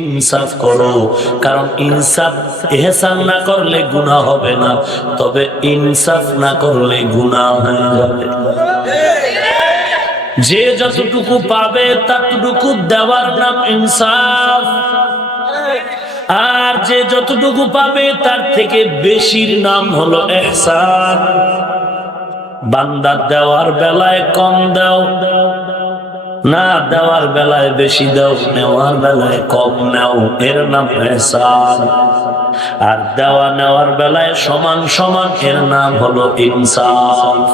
ইনসাফ করো, কারণ ইনসাফ ইহসান না করলে গুনাহ হবে না, তবে ইনসাফ না করলে গুনাহ হয়ে যাবে। যে যতটুকু পাবে ততটুকু দেওয়ার নাম ইনসাফ, আর যে যতটুকু পাবে তার থেকে বেশির নাম হলো ইহসান। বান্দা দেওয়ার বেলায় কম দাও না, দেওয়ার বেলায় বেশি দাও, নেওয়ার বেলায় কম নাও, এর নাম ইহসান। আর দেওয়া নেওয়ার বেলায় সমান সমান, এর নাম হলো ইনসাফ।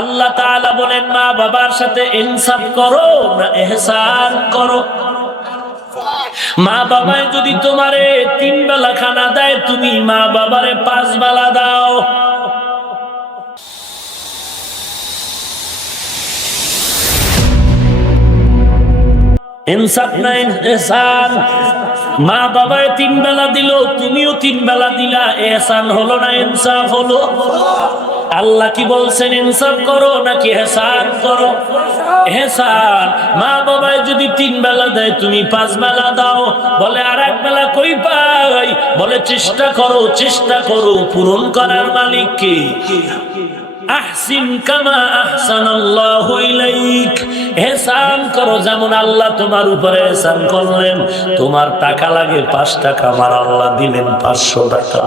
আল্লাহ তাআলা বলেন মা বাবার সাথে ইনসাফ করো না ইহসান করো। মা বাবায় যদি তোমারে 3 বেলা খানা দেয়, তুমি মা বাবারে 5 বেলা দাও। ইনসাফ না ইহসান। মা বাবায় 3 বেলা দিল, তুমিও 3 বেলা দিলা, ইহসান হলো না ইনসাফ হলো? আল্লাহ কি বলছেন ইনসাফ করো নাকি ইহসান করো? ইহসান। মা বাবায় যদি 3 বেলা দেয়, তুমি 5 বেলা দাও। বলে আর 1 বেলা কই পাই? বলে চেষ্টা করো পূরণ করার মালিক কে? আহসিন কামা আহসানাল্লাহু ইলাইক। ইহসান করো যেমন আল্লাহ তোমার উপরে ইহসান করলেন। তোমার টাকা লাগে 5 টাকা, আমার আল্লাহ দিলেন 500 টাকা।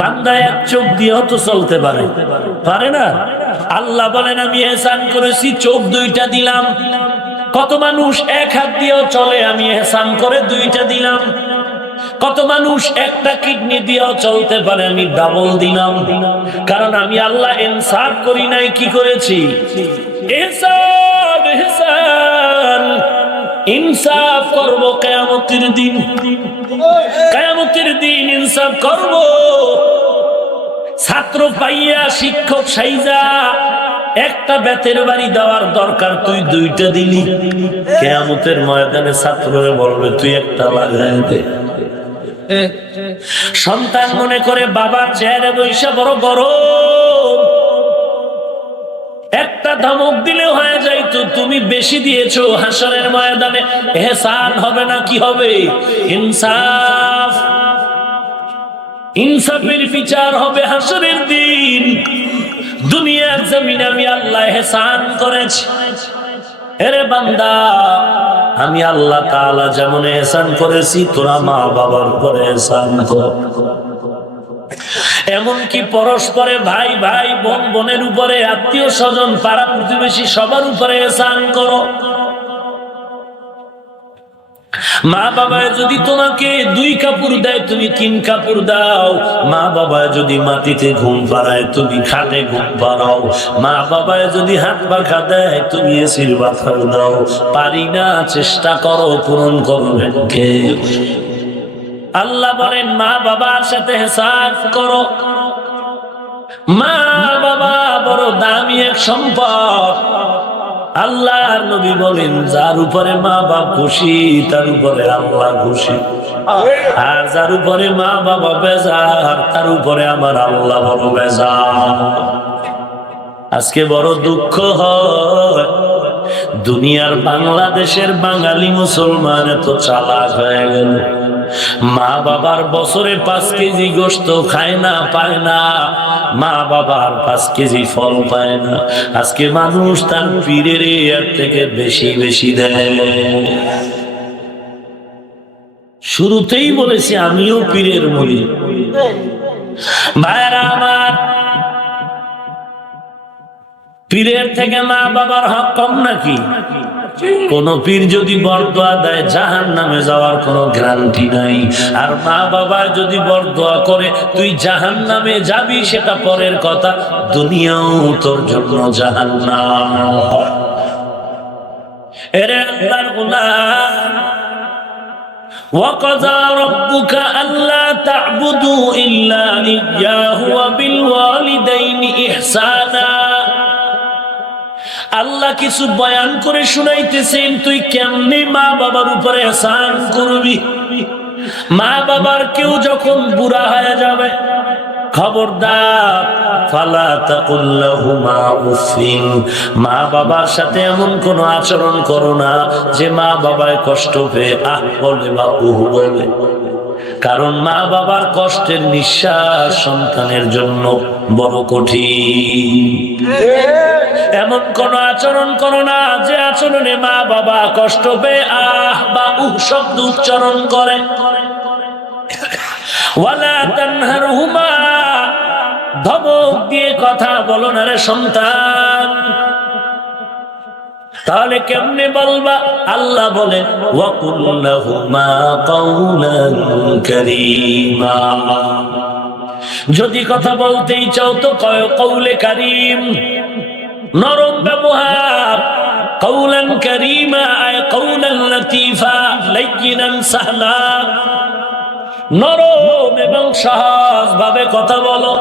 বান্দা 1 চোখ দিয়েও তো চলতে পারে না। আল্লাহ বলেন আমি ইহসান করেছি, চোখ 2টা দিলাম। কত মানুষ 1 হাত দিয়েও চলে, আমি ইহসান করে 2টা দিলাম। কত মানুষ 1টা কিডনি দিয়েও চলতে পারে, আমি ডাবল দিলাম। কারণ আমি আল্লাহ ইনসাফ করি নাই, কি করেছি? ইহসান। ইহসান ইনসাফ করব কিয়ামতের দিন। কিয়ামতের দিন ইনসাফ করব। ছাত্র পাইয়া শিক্ষক সাইজা একটা বেতের বাড়ি দেওয়ার দরকার, তুই 2টা দিলি। কিয়ামতের ময়দানে ছাত্ররে বলবে তুই 1টা লাগাই দে। সন্তান মনে করে বাবার চেহারা বৈশা বড় গরম, একটা ধমক দিলে হয়ে যায়, তো তুমি বেশি দিয়েছো। হাসরের ময়দানে ইহসান হবে না, কি হবে? ইনসাফ। ইনসাফের বিচার হবে হাসরের দিন। দুনিয়ার জমিনে আমি আল্লাহ ইহসান করেছি। এরে বান্দা, আমি আল্লাহ তাআলা যেমন ইহসান করেছি, তোরা মা বাবার উপরে ইহসান কর। এমনকি পরস্পরে ভাই ভাই, বোন বোনের উপরে, আত্মীয় স্বজন, পাড়া প্রতিবেশী সবার উপরে ইহসান করো। মা বাবায় যদি তোমাকে 2 কাপড় দেয়, তুমি 3 কাপড় দাও। মা বাবায় যদি মাটিতে ঘুম পাড়ায়, তুমি খাটে ঘুম পাড়াও। মা বাবায় যদি হাত পাখা দেয়, তুমি এসির বাতাস দাও। পারি না, চেষ্টা করো, পূরণ করবেন কে? আল্লাহ বলেন মা বাবার সাথে ইহসান করো। মা বাবা বড় দামি এক সম্পদ। আল্লাহর নবী বলেন যার উপরে মা বাপ খুশি, তার উপরে আল্লাহ খুশি। আর যার উপরে মা বাবা বেজার, তার উপরে আমার আল্লাহ বড় বেজার। আজকে বড় দুঃখ হয়, দুনিয়ার বাংলাদেশের বাঙালি মুসলমান এত চালাক হয়ে গেল। মা বাবার বছরে 5 কেজি গোশত খায় না, পায় না। মা বাবার 5 কেজি ফল পায় না। আজকে মানুষ তার পীরের এর থেকে বেশি বেশি দেয়। শুরুতেই বলেছি আমিও পীরের মুরিদ। ভাইরা আমার, পীরের থেকে মা বাবার হক কম নাকি? কোন পীর যদি বরদোয়া দেয়, জাহান্নামে যাওয়ার কোনো গ্যারান্টি নাই। আর মা বাবা যদি বরদোয়া করে তুই জাহান্নামে যাবি, সেটা পরের কথা, দুনিয়াও তোর জন্য জাহান্নাম। এরে আল্লাহর গোলাম, ওয়াকাযা রাব্বুকা আল্লা তা'বুদু ইল্লা ইয়্যাহু ওয়া বিল ওয়ালিদাইনি ইহসানা। আল্লাহ কিছু বয়ান করে শুনাইতেছেন, তুই কেমনে মা বাবার উপরে ইহসান করবি। মা বাবার কেউ যখন বুড়া হয়ে যাবে, খবরদার, ফালা তাকুল লাহুমা উফিন, মা বাবার সাথে এমন কোন আচরণ করো না যে মা বাবায় কষ্ট পেয়ে আহ বলে বা উহ বলে। কারণ মা বাবার কষ্টের নিঃশ্বাস সন্তানের জন্য বড় কঠিন। এমন কোন আচরণ করো না যে আচরণে মা বাবা কষ্ট পেয়ে আহ বা উহ শব্দ উচ্চারণ করে। ওয়ালা তানহারহুমা, ধমক দিয়ে কথা বলো না রে সন্তান। তাহলে কেমনে বলবা? আল্লাহ বলেন ওয়াকুল লাহুমা কাওলান কারীমা, যদি কথা বলতেই চাও তো কওলে কারীম, নরম ব্যবহার। কাওলান কারীমা আয় কাওলান লতীফা লাইয়িনান সাহলা, নরম এবং সহজ ভাবে কথা বলো।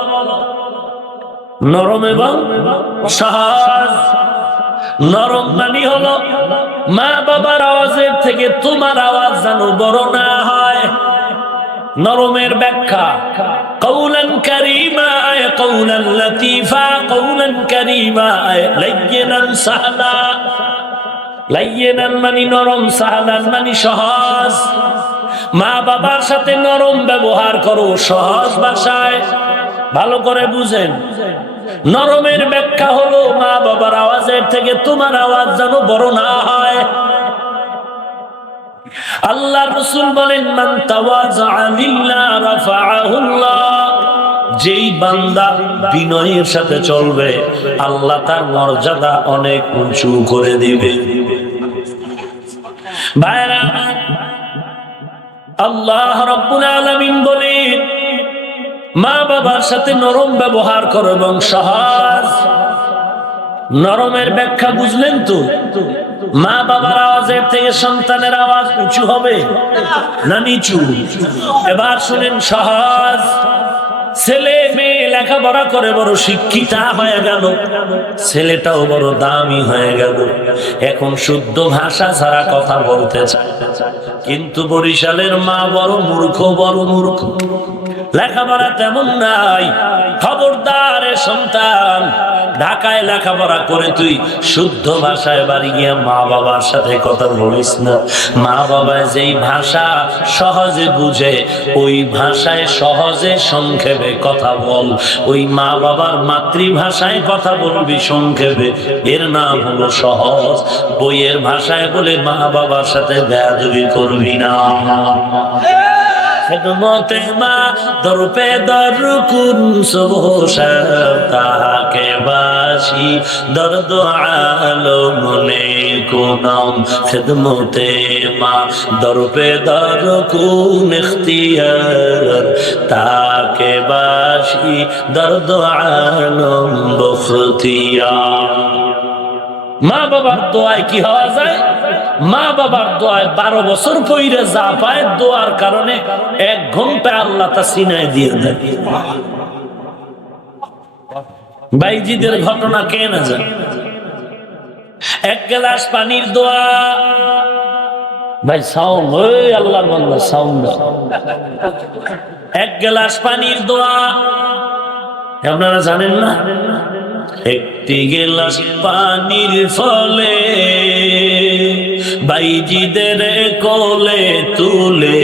নরম এবং সহজ। নরম মানে হলো মা বাবার আওয়াজের থেকে তোমার আওয়াজ যেন বড় না হয়। নরমের ব্যাখ্যা কাওলান কারীমা আয় কাওলান লতীফা, কাওলান কারীমা আয় লাইয়িনান সাহলা। লাইয়িনান মানে নরম, সাহলান মানে সহজ। মা বাবার সাথে নরম ব্যবহার করো, সহজ ভাষায়। ভালো করে বুঝেন, নরমের ব্যাখ্যা হলো মা বাবার আওয়াজের থেকে তোমার আওয়াজ যেন বড় না হয়। আল্লাহর রাসূল বলেন মান তাওয়াযা লিল্লাহ রাফাআহুল্লাহ, যেই বান্দা বিনয়ের সাথে চলবে আল্লাহ তার মর্যাদা অনেক উঁচু করে দিবে। ভাইরা, আল্লাহ রাব্বুল আলামিন বলেন মা বাবার সাথে নরম ব্যবহার করো এবং সহজ। নরমের ব্যাখ্যা বুঝলেন তো? মা বাবার আওয়াজের থেকে সন্তানের আওয়াজ উঁচু হবে না নিচু? এবার শুনেন সহজ। ছেলে মেয়ে লেখাপড়া করে বড় শিক্ষিতা হয়ে গেল, ছেলেটাও বড় দামি হয়ে গেল, এখন শুদ্ধ ভাষা ছাড়া কথা বলতে চায়। কিন্তু বরিশালের মা বড় মূর্খ, বড় মূর্খ, লেখাপড়া তেমন নাই। খবরদার সন্তান, ঢাকায় লেখাপড়া করে তুই শুদ্ধ ভাষায় বাড়ি গিয়ে মা বাবার সাথে কথা বলিস না। মা বাবা যেই ভাষা সহজে বুঝে ওই ভাষায় সহজে সংক্ষেপে কথা বল। ওই মা বাবার মাতৃভাষায় কথা বলবি সংক্ষেপে, এর নাম হলো সহজ। বইয়ের ভাষায় বলে মা বাবার সাথে বেয়াদবি করবি না। খেদমতে মা দরপে দর কুন সুবহ তাহাকে বাসি দর্দ আলো মনে কোনাম। খেদমতে মা দরপে দর কুন ইখতিয়ার তাকে বাসি দর্দ আলম বখতিয়ার। মা বাবার দোয়ায় কি হওয়া যায়? মা বাবার দোয়ায় 12 বছর পইরে যা পায়, দোয়ার কারণে 1 ঘন্টা আল্লাহ তা সিনায় দিয়ে দেয়। বাইজিদের ঘটনা কে না জানে? 1 গ্লাস পানির দোয়া। ভাই সাউন্ড, ওই আল্লাহর বান্দা সাউন্ড। 1 গ্লাস পানির দোয়া আপনারা জানেন না? একটি গেলাস পানির ফলে বাইজিদের কোলে তুলে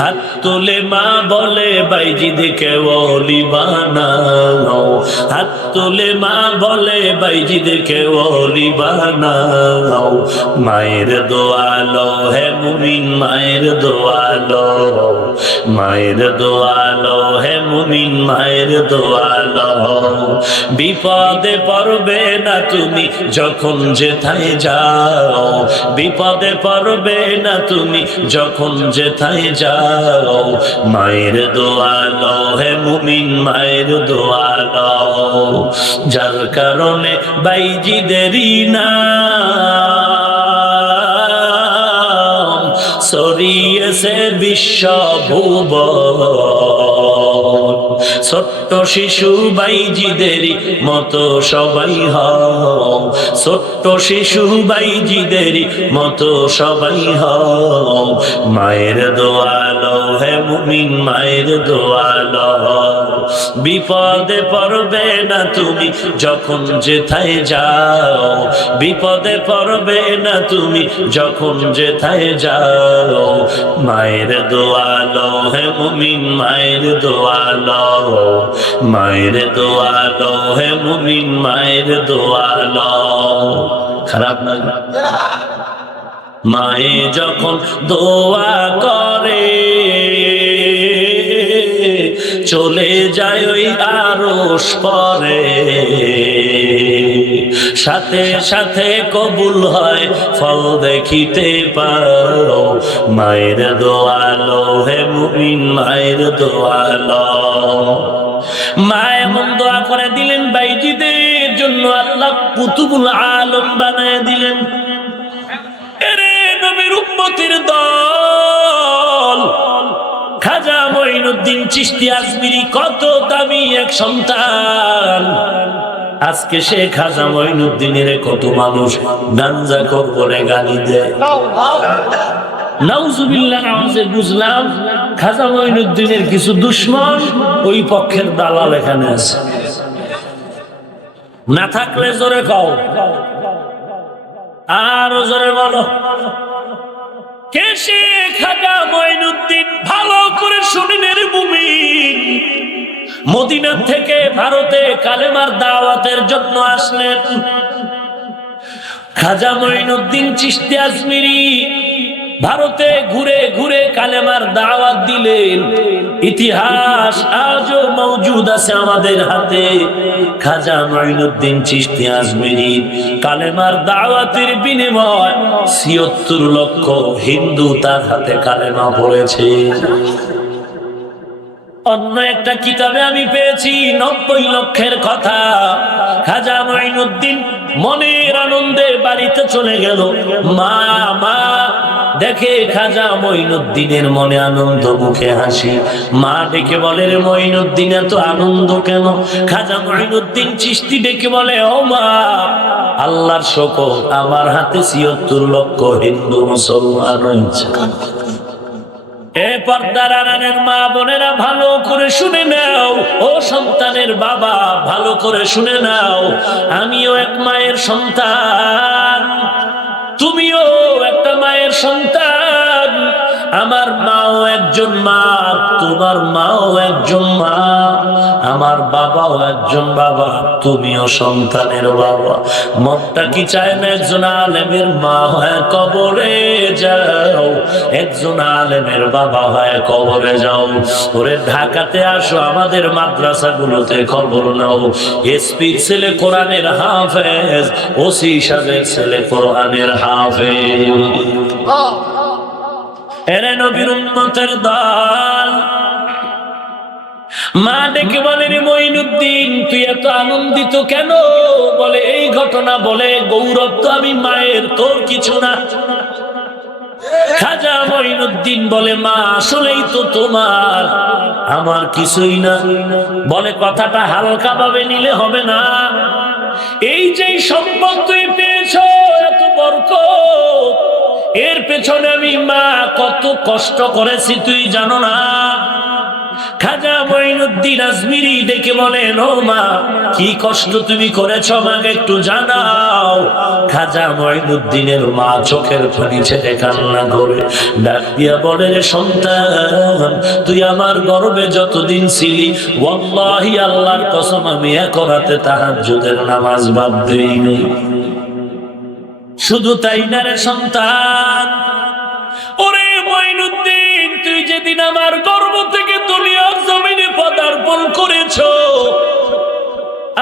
হাত তুলে মা বলে বাইজিদকে ওলি বানাও। হাত তুলে মা বলে বাইজিদকে ওলি বানাও। মায়ের দোয়া লো হে মুমিন, মায়ের দোয়া লো, মায়ের দোয়া লো হে মুমিন, মায়ের দোয়া লো। বিপদে পড়বে না তুমি যখন যেথায় যাও, বিপদে পড়বে না তুমি যখন যেথায় যাও। মায়ের দোয়া লো হে মুমিন, মায়ের দোয়া লো। যার কারণে বাইজিদেরই নাম ছড়িয়েছে বিশ্ব ভুবন, ছোট্ট শিশু বাইজিদের মতো সবাই হও, ছোট্ট শিশু বাইজিদের মতো সবাই হও। মায়ের দোয়া লও হে মুমিন, মায়ের দোয়া লও। বিপদে পড়বে না তুমি যখন যেথায় যাও, বিপদে পড়বে না তুমি যখন যেথায় যাও। মায়ের দোয়া লও হে মুমিন, মায়ের দোয়া লও, মায়ের দোয়া লও হে মুমিন, মায়ের দোয়া লও। খারাপ না? মায়ে যখন দোয়া করে চলে যায় ওই আরশ পরে, সাথে সাথে কবুল হয় ফল দেখিতে পাও। মায়ের দোয়া লও হে মুমিন, মায়ের দোয়া লও। মা এমন দোয়া করে দিলেন বাইজিদের জন্য, আল্লাহ কুতুবুল আলম বানায় দিলেন। এরে নবীর উম্মতের দল, খাজা মঈনুদ্দিন চিশতি আজমিরি কত দামি এক সন্তান। আজকে সে খাজা মঈনুদ্দিনের কত মানুষ গাঞ্জাখোর বলে গালি দেয়। নাউজুবিল্লাহ, নামাজে বুঝলাম খাজা মঈনুদ্দিনের কিছু দুশমন ওই পক্ষের দালাল এখানে আছে। না থাকলে জোরে কও, আরো জোরে বলো। কে সে খাজা মঈনুদ্দিন? ভালো করে শুনেন রে মুমিন। মদিনা থেকে ভারতে কালেমার দাওয়াতের জন্য আসলেন খাজা মঈনুদ্দিন চিশতি আজমিরি। ভারতে ঘুরে ঘুরে কালেমার দাওয়াত দিলেন। ইতিহাস আজও মওজুদ আছে আমাদের হাতে। খাজা মঈনুদ্দিন চিশতি আজমিরি কালেমার দাওয়াতের বিনিময় ৭৬ লক্ষ হিন্দু তার হাতে কালেমা পড়েছে। অন্য একটা কিতাবে আমি পেয়েছি ৯০ লক্ষের কথা। খাজা মঈনুদ্দিন মনের আনন্দে বাড়িতে চলে গেল। মা মা দেখে খাজা মঈনুদ্দিনের মনে আনন্দ, মুখে হাসি। মা ডেকে বলে রে মঈনুদ্দিন এত আনন্দ কেন? খাজা মঈনুদ্দিন চিশতি ডেকে বলে ও মা, আল্লাহর শকর আমার হাতে ৭৬ লক্ষ হিন্দু মুসলমান হয়েছে। এ পর্দার আড়ালের মা বোনেরা ভালো করে শুনে নাও, ও সন্তানের বাবা ভালো করে শুনে নাও। আমিও এক মায়ের সন্তান, তুমিও একটা মায়ের সন্তান। আমার মাও একজন মা, তোমার মাও একজন মা, আমার বাবাও একজন বাবা, তুমিও সন্তানের বাবা। মনটা কি চায় না একজন আলেমের মা হয় কবরে যাও, একজন আলেমের বাবা হয় কবরে যাও। ওরে ঢাকাতে আসো, আমাদের মাদ্রাসাগুলোতে খবর নাও। এসপির ছেলে কোরআনের হাফেজ, ওসি সাহেবের ছেলে কোরআনের হাফেজ। এরে নবীর উম্মতের দল, মা ডেকে বলে রে মঈনুদ্দিন তুই এত আনন্দিত কেন? বলে এই ঘটনা, বলে গৌরব তো আমি মায়ের, তোর কিছু না। খাজা মঈনুদ্দিন বলে মা আসলেই তো তোমার, আমার কিছুই না। বলে কথাটা হালকা ভাবে নিলে হবে না। এই যে সম্পদ তুই পেয়েছ, এত বরকত, এর পেছনে আমি মা কত কষ্ট করেছি তুই জানো না। খাজা মঈনুদ্দিন আজমিরি ডেকে বলেন ও মা, কি কষ্ট তুমি করেছ আমাকে একটু জানাও। খাজা মঈনুদ্দিনের মা চোখের পানি ছেড়ে কান্না করে ডাক দিয়া বলে রে সন্তান, তুই আমার গর্ভে যতদিন ছিলি ওয়াল্লাহি আল্লাহর কসম আমি এক রাতে তাহাজ্জুদের নামাজ বাদ দেইনি। শুধু তাই না রে সন্তান, ওরে মঈনুদ্দিন তুই যেদিন আমার গর্ভ থেকে দুনিয়ার জমিনে পদার্পণ করেছ,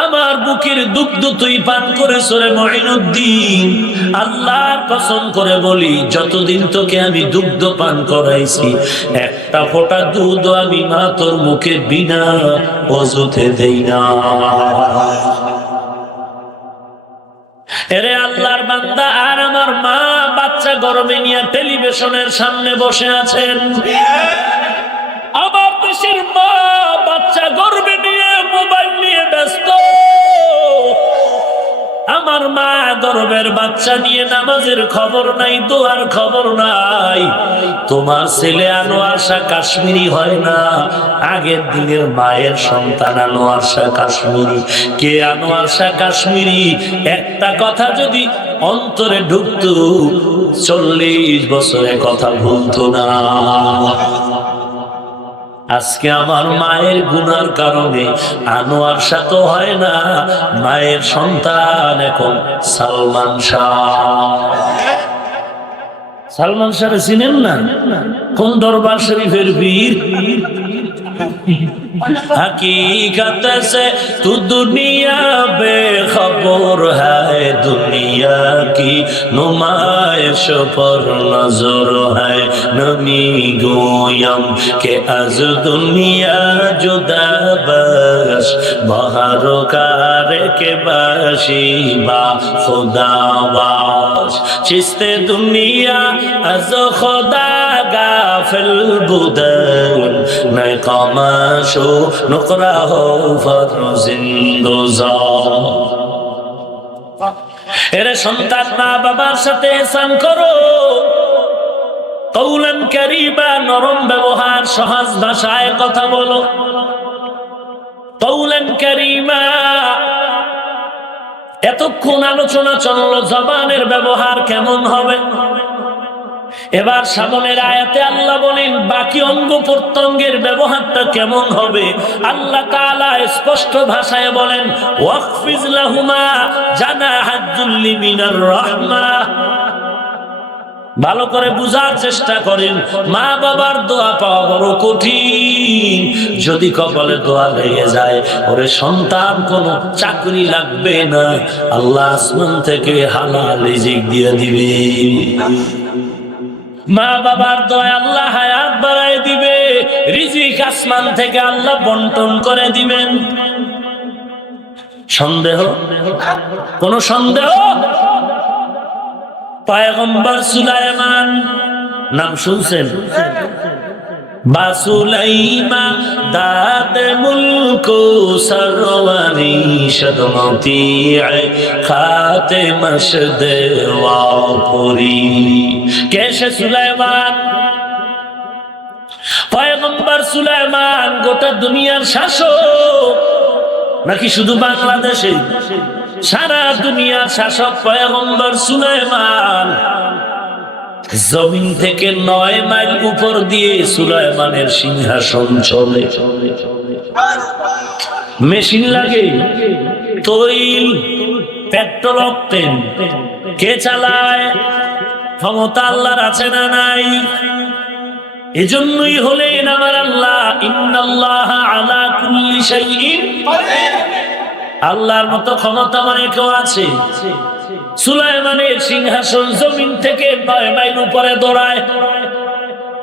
আমার বুকের দুগ্ধ তুই পান করেছ রে মঈনুদ্দিন। আল্লাহর কসম করে বলি, যতদিন তোকে আমি দুগ্ধ পান করাইছি, একটা ফোঁটা দুধ আমি মা তোর মুখে বিনা অযুতে দেই না। এরে আল্লাহর বান্দা, আর আমার মা বাচ্চা গরমে নিয়ে টেলিভিশনের সামনে বসে আছেন। আমার দেশের মা বাচ্চা গর্ভে ব্যস্ত, আমার মা গর্ভের বাচ্চা নিয়ে নামাজের খবর নাই, দোয়ার খবর নাই। তোমার ছেলে আনোয়ার শাহ কাশ্মীরি হয় না, আগের দিনের মায়ের সন্তান আনোয়ার শাহ কাশ্মীরি। কে আনোয়ার শাহ কাশ্মীরি? একটা কথা যদি অন্তরে ঢুকতো 40 বছরে কথা ভুলতো না। আজকে আমার মায়ের গুনার কারণে আনোয়ার শাহ তো হয় না, মায়ের সন্তান এখন সালমান শাহ। সালমান শাহ চিনেন না? কোন দরবার শরীফের বীর। हकीकत से तू दुनिया बेखबर है, दुनिया की नुमाइश पर नजर है। नमी गोयम के अज दुनिया जुदा बस, बाहर कार के बाशी बा खुदा बाश। चिस्ते दुनिया अज खुदा गाफिल बुदन, मैं कामाशो नुकरा हो फरजिंदोजा। এরে সন্তান, মা বাবার সাথে এহসান করো। কওলান কারীমা, নরম ব্যবহার, সহজ ভাষায় কথা বলো। কওলান কারীমা, এতক্ষণ আলোচনা চললো জবানের ব্যবহার কেমন হবে। এবার সামনের আয়াতে আল্লাহ বলেন বাকি অঙ্গ প্রত্যঙ্গের ব্যবহারটা কেমন হবে। আল্লাহ তাআলা স্পষ্ট ভাষায় বলেন ওয়াকফিজ লাহুমা জানাহাজ যুল্লি মিনার রাহমা। ভালো করে বুঝার চেষ্টা করেন, মা বাবার দোয়া পাওয়া বড় কঠিন। যদি কপালে দোয়া লেগে যায়, ওরে সন্তান কোনো চাকরি লাগবে না, আল্লাহ আসমান থেকে হালাল রিজিক দিয়ে দিবে। মা বাবার দোয়া আল্লাহ হায়াত বাড়ায় দিবে, রিজিক আসমান থেকে আল্লাহ বন্টন করে দিবেন। সন্দেহ? কোন সন্দেহ? পয়গম্বর সুলাইমান নাম শুনছেন? বাসুলাইমা দাদ মুলকো সরওয়ারি শদমতি খাতে মশদ ওয়াপুরি। কেশে সুলাইমান, পয়গম্বর সুলাইমান গোটা দুনিয়ার শাসক, নাকি শুধু বাংলাদেশে? সারা দুনিয়ার শাসক পয়গম্বর সুলাইমান। জমিন থেকে 9 মাইল উপর দিয়ে সুলাইমানের সিংহাসন চলে। মেশিন লাগে, তৈল, পেট্রোল, অকটেন, কে চালায়? ক্ষমতা আল্লাহর আছে না নাই? এজন্যই হলেন আমার আল্লাহ ইন্নাল্লাহা আলা কুল্লি শাইইন কাদির। আল্লাহর মতো ক্ষমতা মানে কেউ আছে? সুলাইমানের সিংহাসন জমিন থেকে 9 মাইল উপরে দৌড়ায়,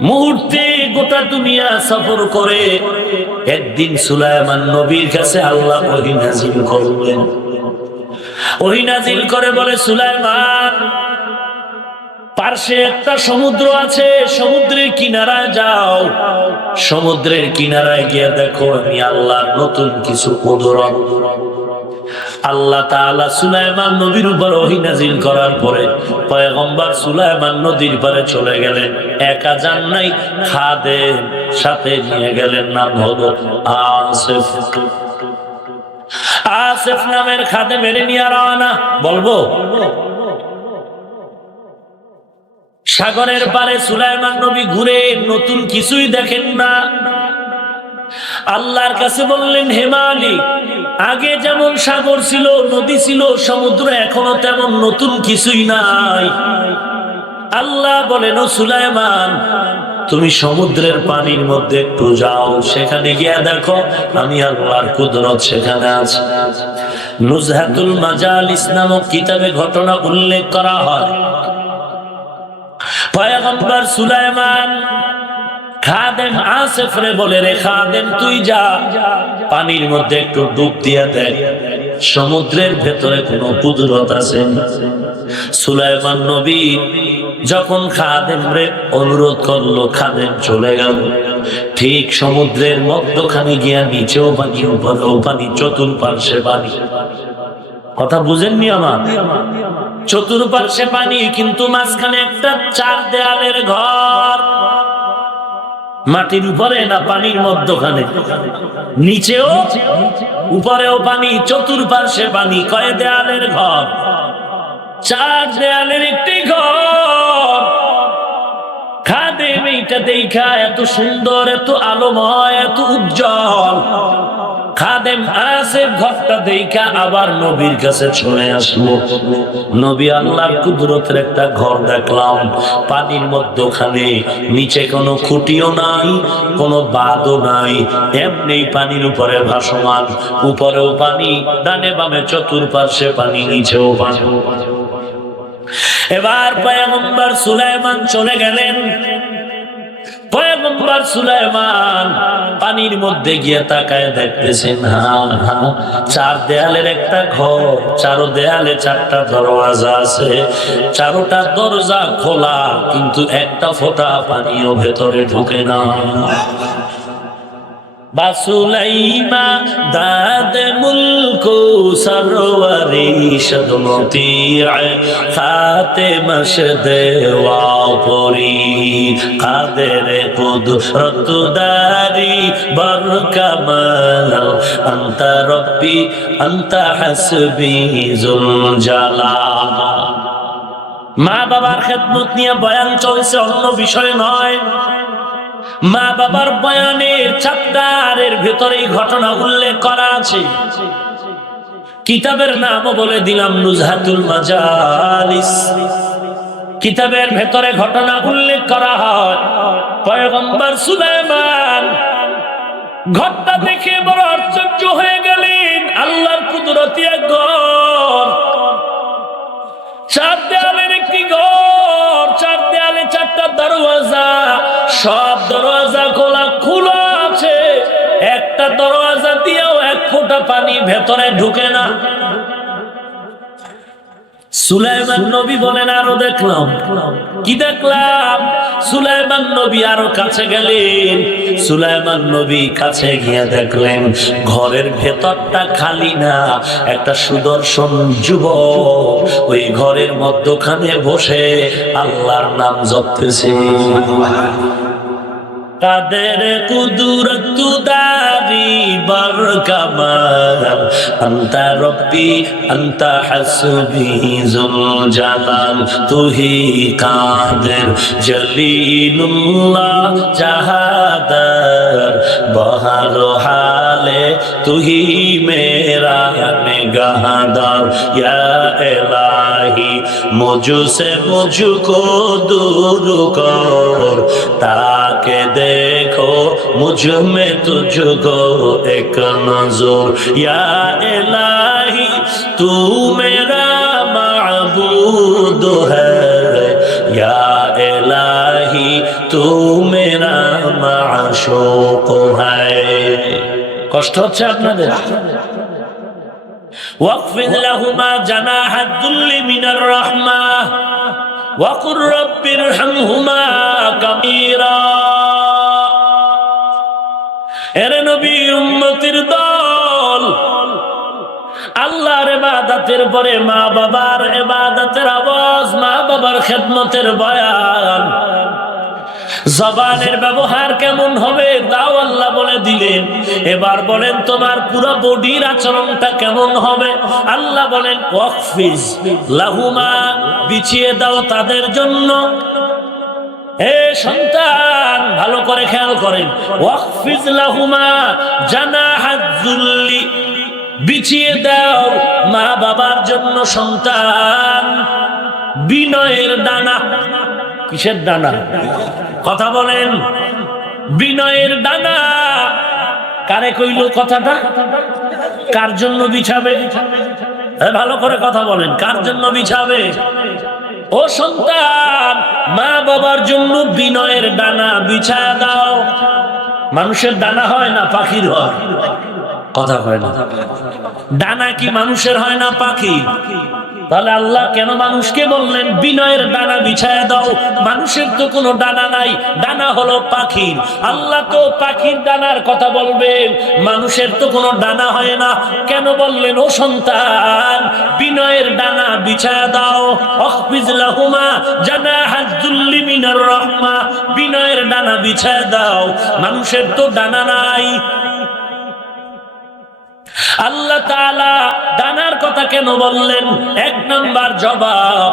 মুহূর্তে গোটা দুনিয়া সফর করে। একদিন সুলাইমান নবীর কাছে আল্লাহ ওহী নাযিল করলেন। ওহী নাযিল করে বলে, সুলাইমান, পার্শ্বে একটা সমুদ্র আছে, সমুদ্রের কিনারায় যাও। সমুদ্রের কিনারায় গিয়ে দেখো আমি আল্লাহর নতুন কিছু কুদরত। আল্লাহ তাআলা সুলাইমান নবীর উপর ওহী নাযিল করার পরে পয়গম্বর সুলাইমান নদীর পারে চলে গেলেন। একা যান নাই, খাদেম সাথে নিয়ে গেলেন, নাম হলো আসিফ। আসিফ নামের খাদেম এর নিয়ে রওনা। বলবো সাগরের পারে সুলাইমান নবী ঘুরে নতুন কিছুই দেখেন না। আল্লাহর কাছে বললেন, হে মালিক, আগে যেমন সাগর ছিল, নদী ছিল, সমুদ্র, এখনো তেমন নতুন কিছুই নাই। আল্লাহ বলেন, ও সুলাইমান, তুমি সমুদ্রের পানির মধ্যে একটু যাও, সেখানে গিয়ে দেখো আমি আল্লাহর কুদরত সেখানে আছে। নুজহাতুল মাজালিস নামক কিতাবে ঘটনা উল্লেখ করা হয়। পয়গম্বর সুলাইমান খাদেম আসিফ রে বলে, রে খাদেম, তুই যা পানির মধ্যে একটু ডুব দিয়ে দেখ, সমুদ্রের ভেতরে কোনো কুদরত আছে। সুলাইমান নবী যখন খাদেম রে অনুরোধ করলো, খাদেম চলে গেল। ঠিক সমুদ্রের মধ্যখানে গিয়া নিচেও পানি, উপরেও পানি, চতুর্পার্শ্বে পানি। কথা বুঝেননি আমার? চতুর্পার্শ্বে পানি, কিন্তু মাঝখানে একটা 4 দেয়ালের ঘর। মাটির উপরে না পানির মধ্যখানে, নিচেও উপরেও পানি, চতুর্পার্শ্বে পানি। কয় দেয়ালের ঘর? 4 দেয়ালের একটি ঘর। খাদেম এইটা দেখা এত সুন্দর, এত আলোময়, এত উজ্জ্বল, খাদেম আসিফ ঘরটা দেখা আবার নবীর কাছে চলে আসলো। নবী, আল্লাহর কুদরতের একটা ঘর দেখলাম, পানির মধ্যখানে, নিচে কোনো খুঁটিও নাই, কোনো বাঁধও নাই, এমনি পানির উপরে ভাসমান, উপরেও পানি, ডানে বামে চতুর্পার্শ্বে পানি, নিচেও পানি। এবার পয়গম্বর সুলাইমান চলে গেলেন। পয়গম্বর সুলাইমান পানির মধ্যে গিয়ে তাকায় দেখতেছেন, 4 দেয়ালের একটা ঘর, 4 দেয়ালে 4টা দরওয়াজা আছে, 4টা দরজা খোলা, কিন্তু একটা ফোঁটা পানিও ভেতরে ঢুকে না। বাসুলাইমা দাদ মুলকো সরওয়ারি শদমতি খাতে মশদে ওয়াপরি কাদের কুদরত দারি বরকামাল আনতা রব্বি আনতা হাসবি যুল জালাল। মা বাবার খেদমত নিয়ে বয়ান চলছে, অন্য বিষয় নয়। মা বাবার বয়ানের চ্যাপ্টারের ভেতরেই ঘটনা উল্লেখ করা আছে। কিতাবের নামও বলে দিলাম, নুজহাতুল মাজালিস। কিতাবের ভেতরে ঘটনা উল্লেখ করা হয়। পয়গম্বর সুলাইমান ঘরটা দেখে বড় আশ্চর্য হয়ে গেলেন। আল্লাহর কুদরতি এক ঘর, 4 দেয়ালের একটি ঘর, 4 দেয়ালে 4টা দরওয়াজা, সব দরওয়াজা খোলা আছে, একটা দরওয়াজা দিয়েও এক ফোঁটা পানি ভেতরে ঢুকে না। সুলাইমান নবী বলেন, আরো দেখলাম। কি দেখলাম? সুলাইমান নবী আরো কাছে গেলেন। সুলাইমান নবী কাছে গিয়ে দেখলেন ঘরের ভেতরটা খালি না, একটা সুদর্শন যুবক ওই ঘরের মধ্যখানে বসে আল্লাহর নাম জপতেছে। কাদের কুদরত দারি বরকামাল আনতা রব্বি আনতা হাসবি যুল জালাল তুহি কাদের জলিলুল্লাহ জাহাদার বহর হালে তুহি মেরা নিগাহদার ইয়া ইলাহি মুঝসে মুঝকো दूर कर ताके देखो मुझ में तुझको एक नजर या इलाही तू मेरा माबूद है या इलाही तू मेरा माशूक है। কষ্ট হচ্ছে আপনাদের? واخفض لهما جناح الذل من الرحمة وقل رب ارحمهما كبيرا। এরে নবীর উম্মতির দল, আল্লাহর ইবাদতের পরে মা বাবার ইবাদতের আওয়াজ, মা বাবার খেদমতের বয়ান, জবানের ব্যবহার কেমন হবে তাও আল্লাহ বলে দিলেন। এবার বলেন তোমার পুরো বডির আচরণটা কেমন হবে? আল্লাহ বলেন ওয়াকফিজ লাহুমা, বিছিয়ে দাও তাদের জন্য। হে সন্তান, ভালো করে খেয়াল করেন, ওয়াকফিজ লাহুমা জানাহাজ যুল্লি, বিছিয়ে দাও মা বাবার জন্য সন্তান বিনয়ের ডানা। কিসের ডানা? কথা বলেন। বিনয়ের ডানা কারে কইল কথাটা? কার জন্য বিছাবে? ভালো করে কথা বলেন, কার জন্য বিছাবে? ও সন্তান, মা বাবার জন্য বিনয়ের ডানা বিছায়া দাও। মানুষের ডানা হয় না পাখির হয়? কথা হয় না। ডানা কি মানুষের হয় না পাখি? তাহলে আল্লাহ কেন মানুষকে বললেন বিনয়ের ডানা বিছায়া দাও? মানুষের তো কোনো ডানা নাই, ডানা হলো পাখির। আল্লাহ তো পাখির ডানার কথা বলবেন, মানুষের তো কোনো ডানা হয় না। কেন বললেন ও সন্তান বিনয়ের ডানা বিছায়া দাও? আখফিজ লাহুমা জানাহাজ যুল্লি মিনার রাহমা, বিনয়ের ডানা বিছায়া দাও। মানুষের তো ডানা নাই। আল্লাহ তাআলা ডানার কথা কেন বললেন? এক নাম্বার জবাব,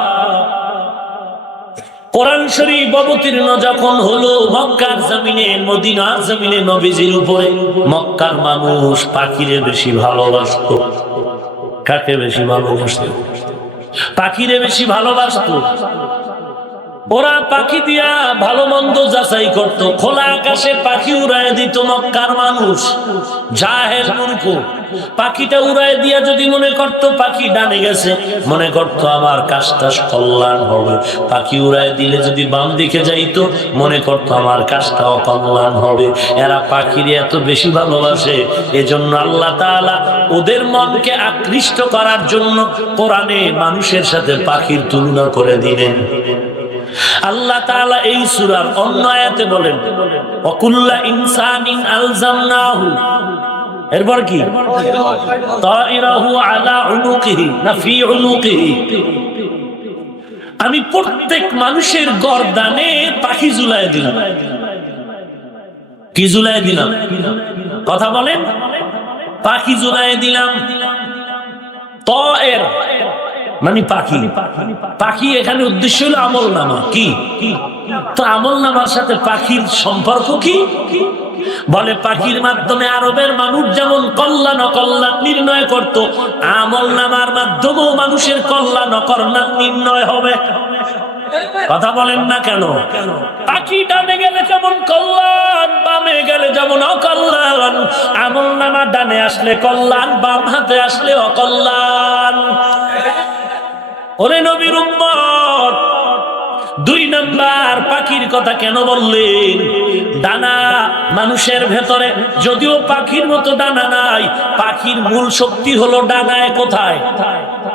কোরআন শরীফ অবতীর্ণ যখন হলো মক্কার জমিনে, মদিনার জমিনে নবীজির উপরে, মক্কার মানুষ পাখিরে বেশি ভালোবাসতো। কাকে বেশি ভালোবাসতো? পাখিরে বেশি ভালোবাসতো। ওরা পাখি দিয়া ভালো মন্দ যাচাই করত। খোলা আকাশে পাখি উড়ায় দিত মক্কার মানুষ। জাহেল মূর্খ পাখিটা উড়ায় দিয়া যদি মনে করত পাখি ডানে গেছে, মনে করত আমার কাজটা কল্যাণ হবে। পাখি উড়ায় দিলে যদি বাম দিকে যাইতো, মনে করত আমার কাজটা অকল্যাণ হবে। এরা পাখিরে এত বেশি ভালোবাসে, এজন্য আল্লাহ তাআলা ওদের মনকে আকৃষ্ট করার জন্য কোরআনে মানুষের সাথে পাখির তুলনা করে দিলেন। আল্লাহ তাআলা এই সূরার অন্য আয়াতে বলেন ওয়াকুল্লা ইনসানিন আলজামনাহু, এরপর কি তাইরাহু আলা উনুকিহি না ফি উনুকিহি, আমি প্রত্যেক মানুষের গর্দানে পাখি ঝুলায় দিলাম। কি ঝুলায় দিলাম? কথা বলেন। পাখি ঝুলায় দিলাম। তায়ের মানে পাখি। পাখি এখানে উদ্দেশ্য হলো আমল নামা। কি তো আমল নামার সাথে পাখির সম্পর্ক কি? বলে পাখির মাধ্যমে আরবের মানুষ যেমন কল্যাণ অকল্যাণ নির্ণয় করত, আমল নামার মাধ্যমেও মানুষের কল্যাণ অকল্যাণ নির্ণয় হবে। কথা বলেন না কেন? পাখি ডানে গেলে যেমন কল্যাণ, বামে গেলে যেমন অকল্যাণ। আমল নামা ডানে আসলে কল্যাণ, বাম হাতে আসলে অকল্যাণ। ওরে নবীর উম্মত, দুই নাম্বার পাখির কথা কেন বললেন? ডানা মানুষের ভেতরে যদিও পাখির মতো ডানা নাই, পাখির মূল শক্তি হলো ডানায়। কোথায়?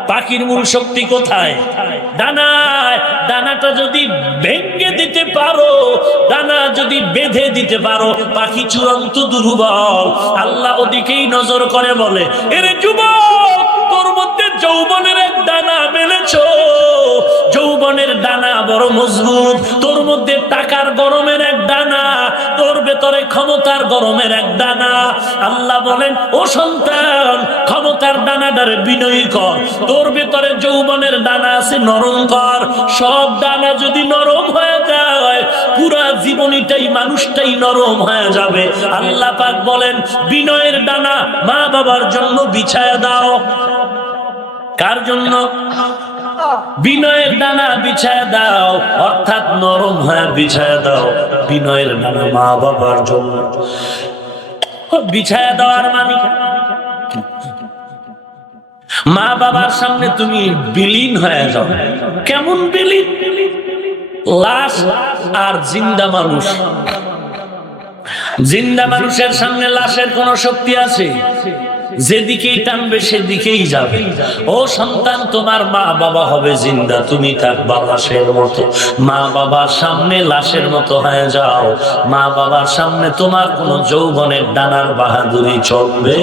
পাখির মূল শক্তি কোথায়? ডানায়। ডানাটা যদি ভেঙে দিতে পারো, ডানা যদি বেঁধে দিতে পারো, পাখি চূড়ান্ত দুর্বল। আল্লাহ ওদিকেই নজর করে বলে, এরে যুবক, তোর মধ্যে যৌবনের এক ডানা মেলেছো, যৌবনের ডানা বড় মজবুত। তোর মধ্যে টাকার গরমের এক ডানা, তোর ভেতরে ক্ষমতার গরমের এক ডানা। আল্লাহ বলেন ও সন্তান, ক্ষমতার ডানাটারে বিনয়ী কর। তোর ভেতরে যৌবনের ডানা আছে, নরম কর। সব ডানা যদি নরম হয়ে যায়, পুরা জীবনীটাই মানুষটাই নরম হয়ে যাবে। আল্লাহ পাক বলেন বিনয়ের ডানা মা বাবার জন্য বিছায়া দাও। কার জন্য? বিনয়ের ডানা বিছায়া দাও, অর্থাৎ নরম হয়ে বিছায়া দাও। বিনয়ের ডানা মা বাবার জন্য বিছায়া দেওয়ার মানে মা বাবার সামনে তুমি বিলীন হয়ে যাও। কেমন বিলীন? লাশ আর জিন্দা মানুষ। জিন্দা মানুষের সামনে লাশের কোন শক্তি আছে? যেদিকেই টানবে সেদিকেই যাবে। ও সন্তান, তোমার মা বাবা হবে জিন্দা, তুমি থাকবা লাশের মতো। মা বাবার সামনে লাশের মতো হয়ে যাও। মা বাবার সামনে তোমার কোন যৌবনের ডানার বাহাদুরি চলবে।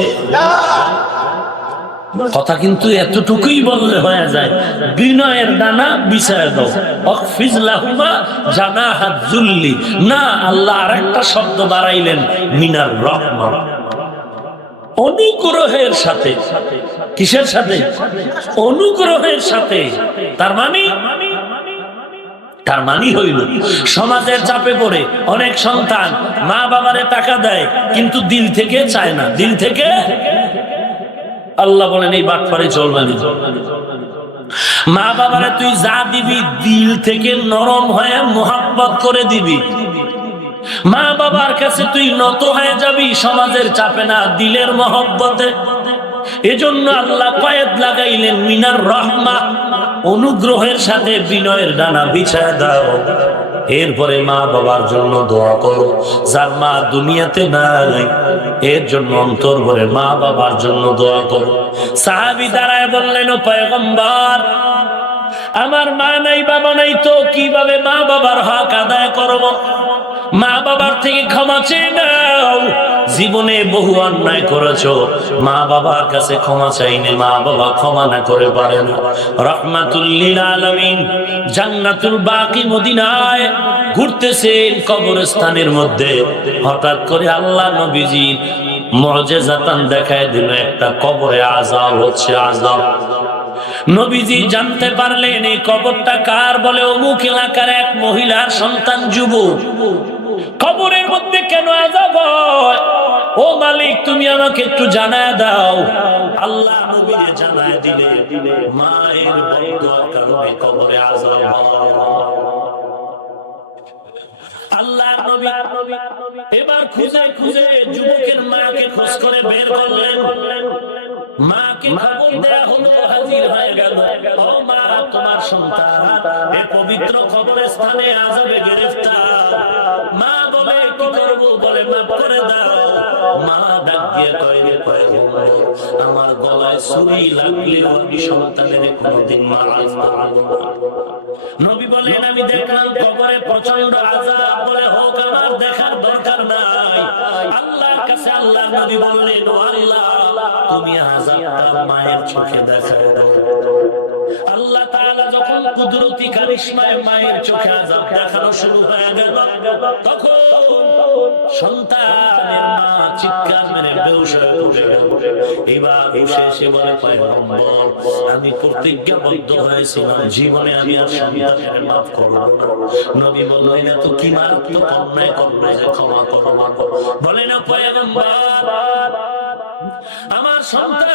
কথা কিন্তু এতটুকুই বললে হয়ে যায়, বিনয়ের ডানা বিছায়া দাও। আখফিজ লাহুমা জানাহাজ যুল্লি। না, আল্লাহ আরেকটা শব্দ বাড়াইলেন, মিনার রাহমা, অনুগ্রহের সাথে। কিসের সাথে? অনুগ্রহের সাথে। তার মানে হইল সমাজের চাপে পড়ে অনেক সন্তান মা বাবারে টাকা দেয়, কিন্তু দিল থেকে চায় না। দিল থেকে আল্লাহ বলেন এই বাটপারে চলবে না। মা বাবারে তুই যা দিবি দিল থেকে নরম হয়ে মোহাব্বত করে দিবি। মা বাবার কাছে তুই নত হয়ে যাবি, সমাজের চাপে না, দিলের মহব্বতে। এজন্য আল্লাহ কয়েদ লাগাইলেন মিনার রহমা, অনুগ্রহের সাথে বিনয়ের ডানা বিছায় দাও। এরপরে মা বাবার জন্য দোয়া করো। যার মা দুনিয়াতে নাই এর জন্য অন্তর ভরে মা বাবার জন্য দোয়া করো। সাহাবী দাঁড়ায় বললেন, ও পয়গম্বর, আমার মা নাই বাবা নাই তো কিভাবে মা বাবার হক আদায় করব? মা বাবার থেকে ক্ষমা চেয়ে নাও। জীবনে বহু অন্যায় করেছো, মা বাবার কাছে ক্ষমা চাইলে মা বাবা ক্ষমা না করে পারে না। রাহমাতুল লিল আলামিন জান্নাতুল বাকি মদিনায় ঘুরতেছেন কবরস্থানের মধ্যে, হঠাৎ করে আল্লাহ নবীজি মুজিজাতান দেখায় দিল, একটা কবরে আযাব হচ্ছে, আযাব। নবীজি জানতে পারলেন এই কবরটা কার, বলে অমুক এলাকার এক মহিলার সন্তান যুবক। কবরের মধ্যে কেন আযাব হয়? ও মালিক, তুমি আমাকে একটু জানায় দাও। আল্লাহ নবীকে জানায় দিলে মায়ের বদদোয়ার কারণে কবরে আযাব হয়। আল্লাহ নবী এবার খুঁজে খুঁজে যুবকের মাকে খোঁজ করে বের করলেন। মাকে খবর দেয়া হলো, হাজির হয়ে গেল। ও মা, তোমার সন্তান এই পবিত্র কবরস্থানে আযাবে গ্রেফতার। মা বলে, কি করব? বলে, মাফ করে দাও। মা ডাক দিয়ে কয়, রে পয়গম্বর, আমার গলায় ছুরি লাগলেও আমি সন্তানের কোনোদিন মাফ করব না। নবী বলেন, আমি দেখলাম কবরে প্রচন্ড আযাব, বলে হোক, আমার দেখার দরকার নাই। আল্লাহর কাছে আল্লাহ নবী বললেন, ও আল্লাহ, তুমি আযাবটা মায়ের চোখে দেখায় দাও। আল্লাহ তাআলা যখন কুদরতি কারিশমায় মায়ের চোখে আযাব দেখানো শুরু হয়ে গেল, তখন সন্তানের মা চিৎকার মেরে বেহুশ হয়ে পড়ে গেল। এবার এসে বলে, পয়গম্বর, আমি প্রতিজ্ঞাবদ্ধ হয়েছিলাম জীবনে আমি আর সন্তানের মাফ করব না। নবী বললেন, এত কি মারাত্মক অন্যায় করবে যে ক্ষমা করো, মা করো? বলেন, পয়গম্বর, আমার সন্তান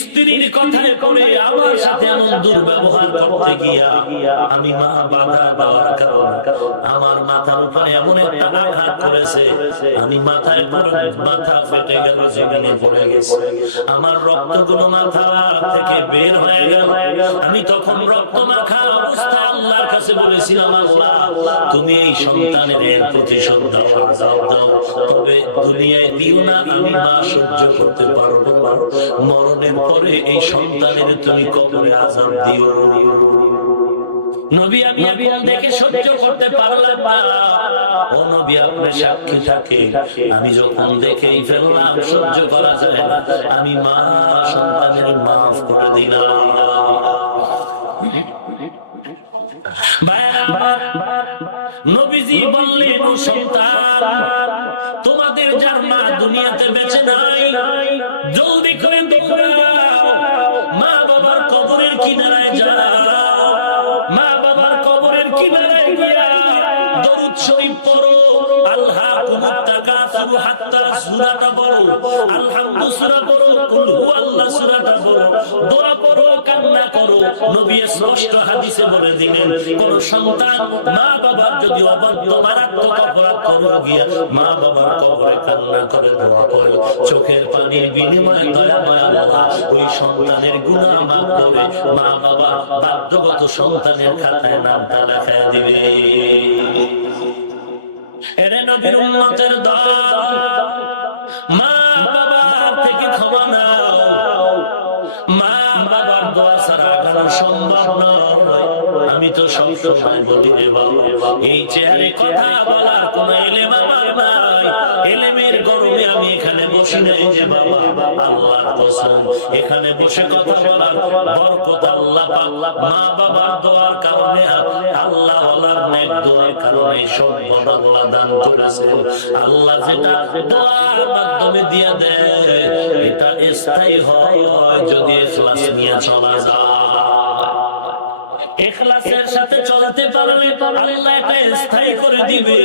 স্ত্রীর কথায় পড়ে আমার সাথে এমন দুর্ব্যবহার করতে গিয়া আমি মা বাধা দেওয়ার কারণে আমার মাথার উপরে এমন একটা আঘাত করেছে, আমি মাথায় মাথা ফেটে গেল, জমিনে পড়ে গেছে, আমার রক্তগুলো মাথা থেকে বের হয়ে গেল। আমি তখন রক্ত মাখা অবস্থায় আল্লাহর কাছে বলেছিলাম, আল্লাহ, তুমি এই সন্তানের প্রতিশোধ দাও, তবে দুনিয়ায় দিও না, আমি মা সহ্য করতে পারবো না। মরণের পরে এই সন্তানের তুমি কবরে আযাব দিও। নবী, আমি দেখে সহ্য করতে পারলাম না। ও নবী, আপনি সাক্ষী থাকে, আমি যখন দেখেই ফেললাম সহ্য করা যায় না, আমি মা সন্তানের মাফ করে দিলাম। নবীজি বললেন, ও সন্তান, তোমাদের যার মা দুনিয়াতে বেঁচে নাই, জলদি করে দৌড়াও, মা বাবার কবরের কিনারায় যাও, মা বাবার কবরের কিনারায় গিয়া দরুদ শরীফ পড়ো। আলহাকুমুত তাকাসুর হাত্তা সূরাটা পড়ো, আলহামদু সূরা পড়ো, কুল হুয়াল্লাহ সূরাটা পড়ো, দোয়া পড়ো, কান্না করো। নবী স্পষ্ট হাদিসে বলে দিলেন, কোন সন্তান মা বাবার যদি অবাধ্য মারাত্মক অপরাধ করে গিয়া মা বাবার কবরে কান্না করে, দোয়া করে, চোখের পানির বিনিময়ে দয়াময় আল্লাহ ওই সন্তানের গুনাহ মাফ করে মা বাবা বাধ্যগত সন্তানের খাতায় নামটা লেখায় দিবে। এরে নবীর উম্মতের দল, মা বাবার থেকে ক্ষমা নাও। মা বাবার দোয়া ছাড়া কোনো সম্ভব নয়। আমি তো সব সময় বলি রে বাবা, এই চেহারে কথা বলার কোন এলেম আমার নাই। এলেমের গরমে আমি এখানে বসি নাই যে বাবা, আল্লাহর কসম, এখানে বসে কথা বলার বরকত আল্লাহ পাক মা বাবার দোয়ার কারণে, আল্লাহ ওয়ালার নেক দোয়ার কারণে সব আল্লাহ দান করেছেন। আল্লাহ যেটা দোয়ার মাধ্যমে দিয়ে দেয়, এটা স্থায়ী হয় যদি ইখলাস নিয়ে চলা যায়। ইখলাসের সাথে চলতে পারলে আল্লাহ এটা স্থায়ী করে দিবে।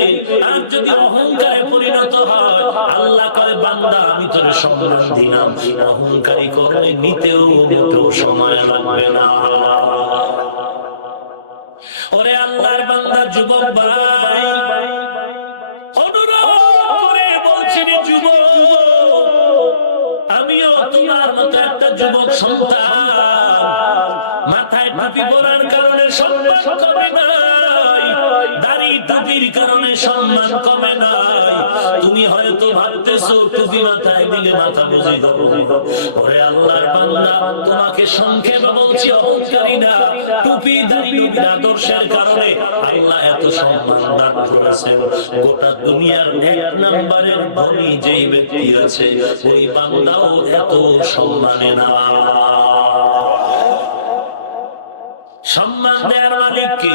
আর যদি অহংকারে পরিণত হয়, আল্লাহ কয়, বান্দা, আমি তোর সম্মান দিলাম, অহংকারী করে নিতেও মোটেও সময় লাগবে না। ওরে আল্লাহর বান্দা, যুবক ভাই, অনুরোধ করে বলছি রে যুবক, আমিও তোমার মতো একটা যুবক সন্তান, মাথায় টুপি পরার কারণে সম্মান কমে নাই, দাড়ি টুপির কারণে সম্মান কমে নাই। তুমি হয়তো ভাবতেছো টুপি মাথায় দিলে মাথা বুঝি হবে। ওরে আল্লাহর বান্দা, তোমাকে সংক্ষেপে বলছি, অহংকারী না, টুপি দাড়ি নবীর আদর্শের কারণে আল্লাহ এত সম্মান দান করেছেন। গোটা দুনিয়ার এক নম্বরের ধনী যেই ব্যক্তি আছে, ওই বান্দাও এত সম্মানে না। সম্মান দেওয়ার মালিক কে?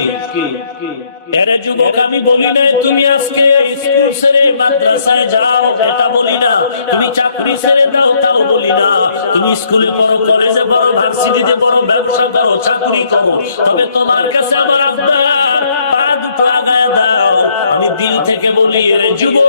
এরে যুবক, আমি বলি না তুমি আজকে স্কুল ছেড়ে মাদ্রাসায় যাও, এটা বলি না। তুমি চাকরি ছেড়ে দাও, তাও বলি না। তুমি স্কুলে পড়ো, কলেজে পড়ো, ভার্সিটিতে পড়ো, ব্যবসা করো, চাকরি করো, তবে তোমার কাছে আমার আব্বা পা দুটো আগায় দাও। আমি দিল থেকে বলি, এরে যুবক,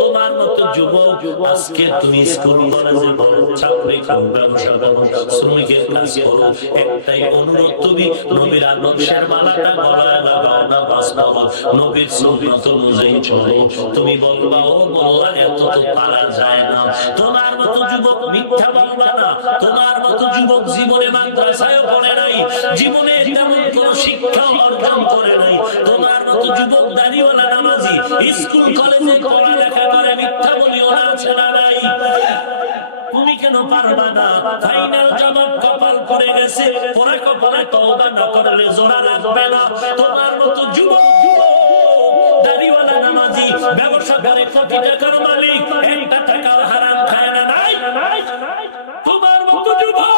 তোমার মতো যুবক আজকে তুমি স্কুল কলেজে পড়ো, চাকরি করো, ব্যবসা করো, শ্রমিকের কাজ করো, একটাই অনুরোধ, তুমি নবীর আদর্শের মালাটা গলায় লাগাও, নামাজ পড়ো, নবীর সুন্নাত অনুযায়ী চলো। তুমি বলবা, ও মোল্লা, এত তো পারা যায় না। তোমার মতো যুবক মিথ্যা বলবা না। তোমার মতো যুবক জীবনে মাদ্রাসায়ও পড়ে নাই, জীবনে তেমন কোনো শিক্ষা অর্জন করে নাই। তোমার মতো যুবক দাড়িওয়ালা নামাজি, স্কুল কলেজে পড়ালেখা করে, মিথ্যা বলিও না, ছেড়া নাই। তুমি কেন পারবা না? ফাইনাল জবাব কপাল পড়ে গেছে, পরে কপালে তওবা না করলে জোড়া লাগবে না। তোমার মতো যুবক দাড়িওয়ালা নামাজি, ব্যবসা করে, কোটি টাকার মালিক, একটা টাকাও হারাম খায় না, নাই। তোমার মতো যুবক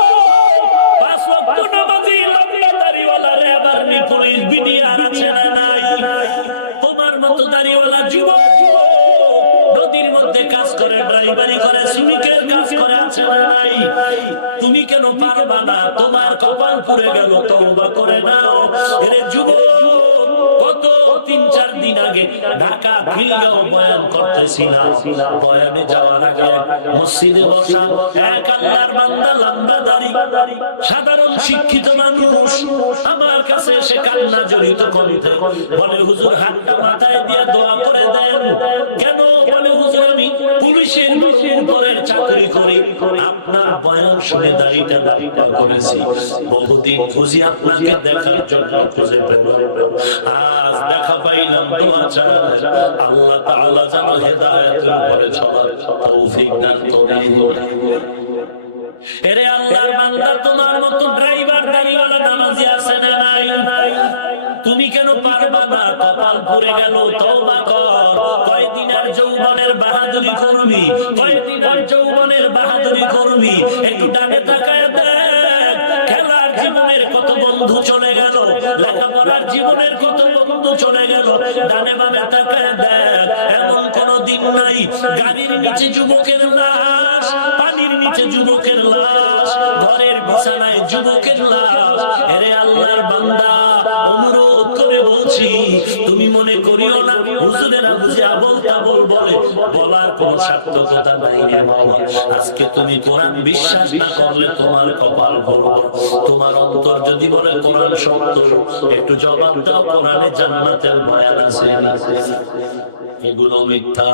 5 ওয়াক্ত নামাজি, লম্বা দাড়িওয়ালা লেবার নি পুলিশ বিডিআর আছে না, নাই। তোমার মতো দাড়িওয়ালা যুবক নদীর মধ্যে কাজ করে, ড্রাইভারি করে, শ্রমিকের কাজ করে, আছে না, নাই। তুমি কেন পারবা না? তোমার কপাল পুড়ে গেল, তওবা করে নাও। এরে যুবক, গত 3-4 দিন আগে ঢাকা খিলগাঁও বয়ান করতেছিলাম। বয়ানে যাওয়ার আগে মসজিদে বসা এক আল্লাহর বান্দা, লম্বা দাড়ি, সাধারণ শিক্ষিত মানুষ আমার কাছে এসে কান্না জড়িত কণ্ঠে বলে, হুজুর, হাতটা মাথায় দিয়ে দোয়া করে দেন। কেন? বলে, হুজুর, আমি পুলিশের উপরের চাকরি করি, আপনার বয়ান শুনে দাড়িটা করেছি, বহুদিন খুঁজি আপনাকে দেখার জন্য, খুঁজে পেলাম, আজ দেখা পাইলাম। দোয়া চাই আল্লাহ তাআলা যেন হেদায়েতের উপরে চলার তৌফিক দান করেন। এরে আল্লাহর বান্দা, তোমার মতো ড্রাইভার দাড়িওয়ালা নামাজি আছে না, নাই? তুমি কেন পারবা না? কপাল পুড়ে গেল, তওবা কর। কয়দিন আর যৌবনের বাহাদুরি করবি? কয়দিন আর যৌবনের বাহাদুরি করবি? একটু ডানে তাকায় দেখ, খেলার জীবনের কত বন্ধু চলে গেল, লেখাপড়ার জীবনের কত বন্ধু চলে গেল, ডানে বামে তাকায় দেখ, এমন কোন দিন নাই গাড়ির নিচে যুবকের লাশ, পানির নিচে যুবকের লাশ, ঘরের বিছানায় যুবকের লাশ। এরে আল্লাহর বান্দা, অনুরোধ করে বলছি, তুমি মনে করিও না হুজুরেরা বুঝে আবল তাবল বলে, বলার কোন সার্থকতা নাই রে বাবা। আজকে তুমি কোরআন বিশ্বাস না করলে তোমার কপাল ভরো। তোমার অন্তর যদি বলে কোরআন সত্য, একটু জবাব দাও, কোরআনে জান্নাতের বয়ান আছে, এগুলো মিথ্যা।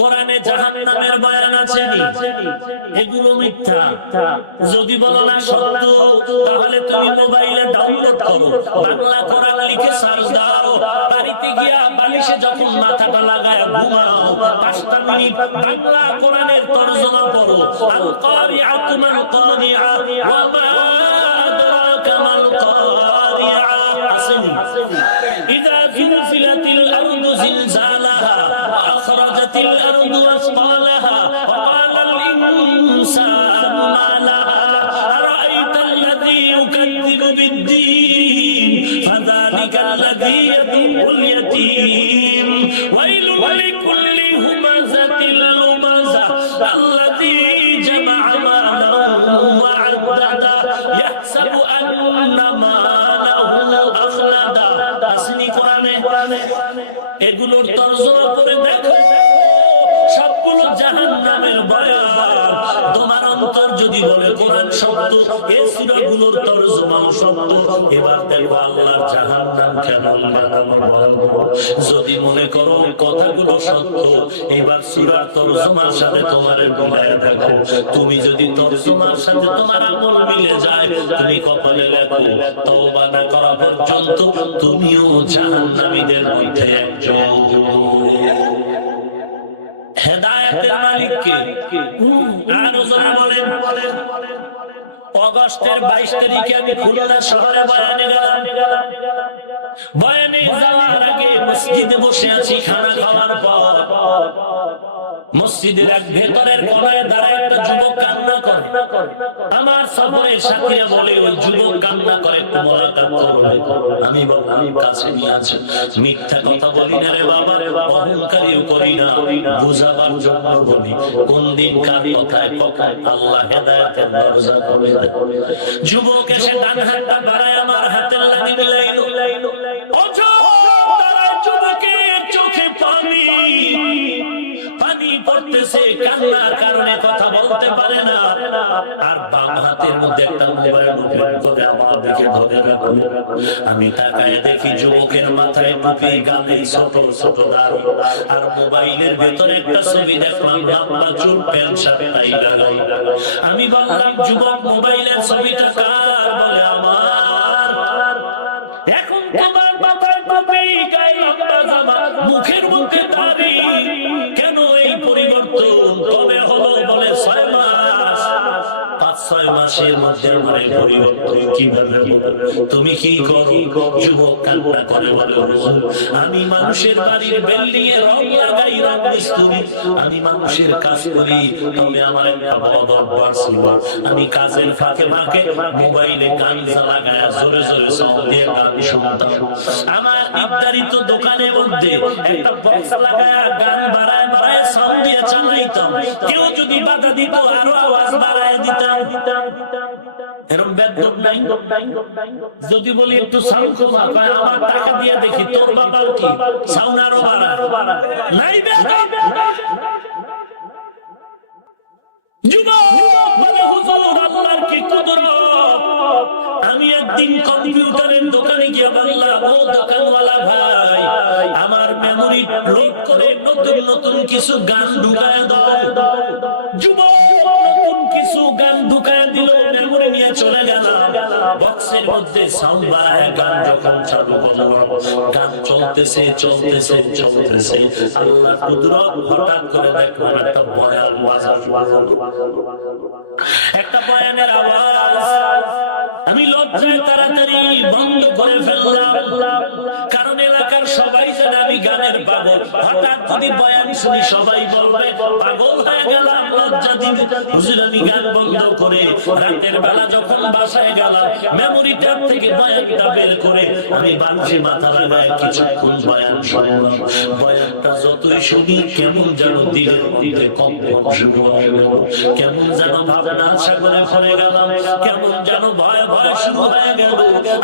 কোরআনে জাহান্নামের বয়ান আছে, এগুলো মিথ্যা। যদি বলো না সত্য, তাহলে তুমি মোবাইলে ডাউনলোড করো, বাংলা কোরআন লিখে সার্চ দাও, বাড়িতে গিয়া বালিশে যখন মাথাটা লাগায় ঘুমাও, 5টা মিনিট বাংলা কোরআনের তরজমা পড়ো। আল কারিআতু মাল কারিআ ওয়া মা আদরাকা মাল কারিআ। আসেনি? ইযা যুলজিলাতিল আরদু জিলজালাহা ওয়া আখরাজাতিল আরদু আসকালাহা ওয়া ক্বালাল ইনসানু মা লাহা আরাআইতাল্লাযী ইউকাযযিবু বিদ্দীন ফাযালিকাল্লাযী ইয়াদুল ইয়াতীম ওয়াইলুল লিকুল্লি হুমাযাতিল লুমাযা আল্লাযী জামা'a মালাহু ওয়া 'আদ্দাদা ইয়াহসাবু আন্না মালাহু আখলাদা। আসনি কোরআনে? এগুলোর তরজমা করে দেখো, সবগুলো জাহান্নামের বয়ান, তোমার অন্তর যদি বলে কোরআন সত্য, এই সূরাগুলোর তরজমাও সত্য, এবার দেখো আল্লাহর জাহান্নাম কেমন বানানো ভয়াবহ। যদি মনে করো কথাগুলো সত্য, এবার সূরার তরজমার সাথে তোমার মিলায়া দেখো। তুমি যদি তরজমার সাথে তোমার আমল মিলে যায়, তুমি কপালে লেখো তওবা না করা পর্যন্ত তুমিও জাহান্নামীদের মধ্যে একজন। হেদায়েতের মালিক কে? আর ওজন বলেন। অগস্টের 22 তারিখে আমি খুলনা শহরে বয়ানে গেলাম। বয়ানে যাওয়ার আগে মসজিদে বসে আছি খানা খাওয়ার পর। মসজিদের এক ভেতরের কোণায় দাঁড়ায় একটা যুবক কান্না করে। আমার সফরের সাথীরা বলে ওই যুবক কান্না করে, মোলাকাত করো। আমি বললাম কাছে নিয়ে আছে। মিথ্যা কথা বলি না রে বাবা, অহংকারীও করি না, বুঝাবার জন্য বলি। কোন দিন কার কথায় কথায় আল্লাহ হেদায়েতের দরজা করে দেয়। যুবক এসে ডান হাতটা বাড়ায় আমার হাতে লাগি দিলাইলো। যুবকের চোখে পানি পড়তেছে, কান্নার কারণে কথা বলতে পারে না। আর বাম হাতের মধ্যে একটা মোবাইল করে আমার দিকে ধরে রাখো। আমি তাকায় দেখি যুবকের মাথায় টুপি, গালে ছোট ছোট দাড়ি, আর মোবাইলের ভেতরে একটা ছবি দেখলাম, লম্বা চুল, প্যান্ট শার্ট টাই লাগাই। আমি বললাম যুবক মোবাইলের ছবিটা কার? বলে আমার। এখন তোমার মাথায় টুপি, গায়ে লম্বা জামা, মুখের মধ্যে দাড়ি, কেন এই পরিবর্তন? কবে হলো? বলে 6 মাস। 5-6 মাসের মধ্যে আমার এই পরিবর্তন কিভাবে হলো? তুমি কি করো? যুবক কান্না করে বলে আমি মানুষের বাড়ির বিল্ডিং এ রং লাগাই, রং মিস্ত্রি। আমি মানুষের কাজ করি। তবে আমার একটা বদ অভ্যাস ছিল, আমি কাজের ফাঁকে ফাঁকে মোবাইলে গান লাগায় জোরে জোরে সাউন্ড দিয়ে গান শুনতাম। আমার নির্ধারিত দোকানের মধ্যে একটা বক্স লাগায় গান বাড়ায় বাড়ায় সাউন্ড দিয়ে চালাইতাম। কেউ যদি বাধা দিত আরো আওয়াজ বাড়ায় দিতাম। এরকম বেদব নাই? যদি বলি একটু সাউন্ড কমা, আমার টাকা দিয়ে দেখি তোর বাবার কি সাউন্ড আরো বাড়া নাই। আমি একদিন কম্পিউটারের দোকানে গিয়ে বললাম, ও দোকানওয়ালা ভাই, আমার মেমোরি লোড করে নতুন নতুন কিছু গান ঢুকায় দাও। যুবক নতুন কিছু গান ঢুকায় দিল, মেমোরি নিয়ে চলে গেল। বক্সের মধ্যে সাউন্ড বাড়ায় গান যখন চালু হলো, গান চলতেছে চলতেছে চলতেছে। আল্লাহ কুদরত, হঠাৎ করে দেখলাম একটা বয়ান বাজালো। একটা বয়ানের আওয়াজ। আমি লজ্জায় তাড়াতাড়ি বন্ধ করে ফেললাম, কারণ এলাকার সবাই জানে আমি গানের পাগল। হঠাৎ যদি বয়ান শুনি সবাই বলবে পাগল হয়ে গেলাম, লজ্জা দিবে। হুজুর আমি গান বন্ধ করে রাতের বেলা যখন বাসায় গেলাম, মেমোরি ট্যাব থেকে বয়ানটা বের করে আমি বাঁধে মাথা লাগায় কিছুক্ষণ বয়ান শুনলাম। বয়ানটা যতই শুনি কেমন যেন দিলের মধ্যে কম্পন শুরু হয়ে গেল, কেমন যেন ভাবনা সাগরে ভরে গেলাম, কেমন যেন ভয় ভয় শুরু হয়ে গেল।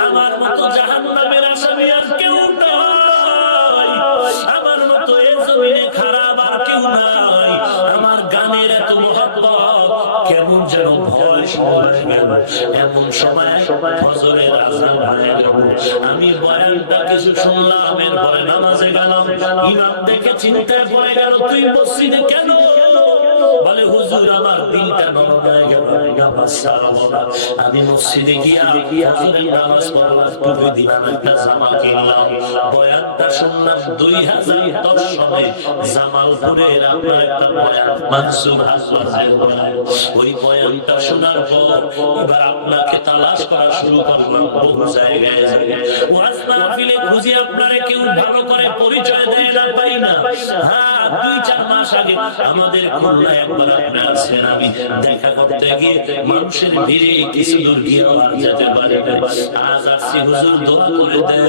আমার মতো জাহান্নামের আসামি আর কেউ নাই, আমার মতো এ জমিনে খারাপ আর কেউ নাই। আমার গানের এত মহব্বত, কেমন যেন ভয় শুরু হয়ে গেল। এমন সময় ফজরের আযান হয়ে গেল। আমি বয়ানটা কিছু শুনলাম, এরপরে নামাজে গেলাম। ইমাম দেখে চিন্তায় পড়ে গেল, তুই মসজিদে কেন? বলে হুজুর আমার দিলটা নরম হয়ে গেল, আমি মসজিদে গিয়া ফজরের নামাজ পড়লাম, টুপি দিলাম, একটা জামা কিনলাম। বয়ানটা শুনলাম 2010 সালে জামালপুরের আপনার একটা বয়ান, মানসুর হাসানের বয়ান। ওই বয়ানটা শোনার পর এবার আপনাকে তালাশ করা শুরু করলাম বহু জায়গায়। ওয়াজ মাহফিলে খুঁজি আপনারে কেউ ভালো করে পরিচয় দেয় না, পাই না। হ্যাঁ, 2-4 মাস আগে আমাদের খুলনায় একবার আপনি আসছেন, আমি দেখা করতে গিয়ে মানুষের ভিড়ে কিছু দূর গিয়ে আর যেতে পারি না। আজ আসছি, হুজুর দোয়া করে দেন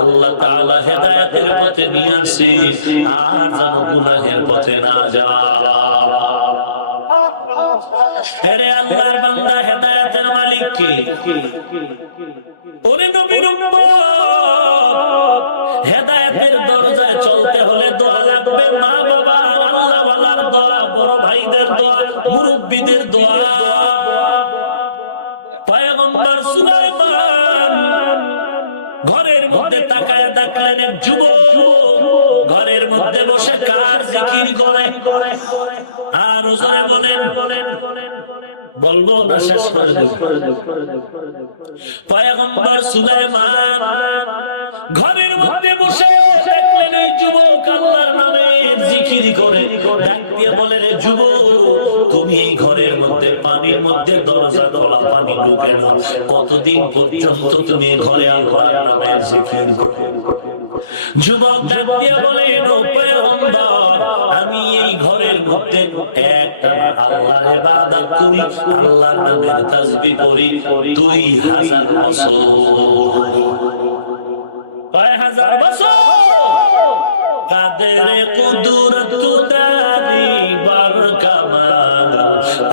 আল্লাহ তাআলা হেদায়েতের পথে নিয়ে আসে, আর যেন গুনাহের পথে না যায়। আরে আল্লাহর বান্দা, হেদায়েতের মালিক কে? ওরে নবীর উম্মত, হেদায়েতের দরজায় চলতে হলে দোয়া লাগবে, মা বাবা আল্লাহ ওয়ালার দোয়া বড় ভাইদের দোয়া, মুরব্বিদের দোয়া। পয়গম্বর সুলাইমান ঘরের মধ্যে তাকায় দেখলেন এক যুবক ঘরের মধ্যে বসে কার জিকির করে। আর ওজনে বলেন বলবো না শেষ করে দেব। পয়গম্বর সুলাইমান ঘরের মধ্যে বসে দেখলেন এই যুবক আল্লাহর নামে জিকির করে। ডাক দিয়ে বলে, রে যুবক, তুমি এই ঘরের মধ্যে পানির মধ্যে দরজা খোলা, পানি ঢুকে না, কতদিন পর্যন্ত তুমি ঘরে আল্লাহর নামে জিকির করবে? যুবক ডাক দিয়ে বলে, ও পয়গম্বর, আমি এই ঘরের মধ্যে একটা আল্লাহর ইবাদত করি, আল্লাহর নামের তাসবিহ করি 2000 বছর। কয় হাজার বছর? কাদের কুদরত দারি বারকামান,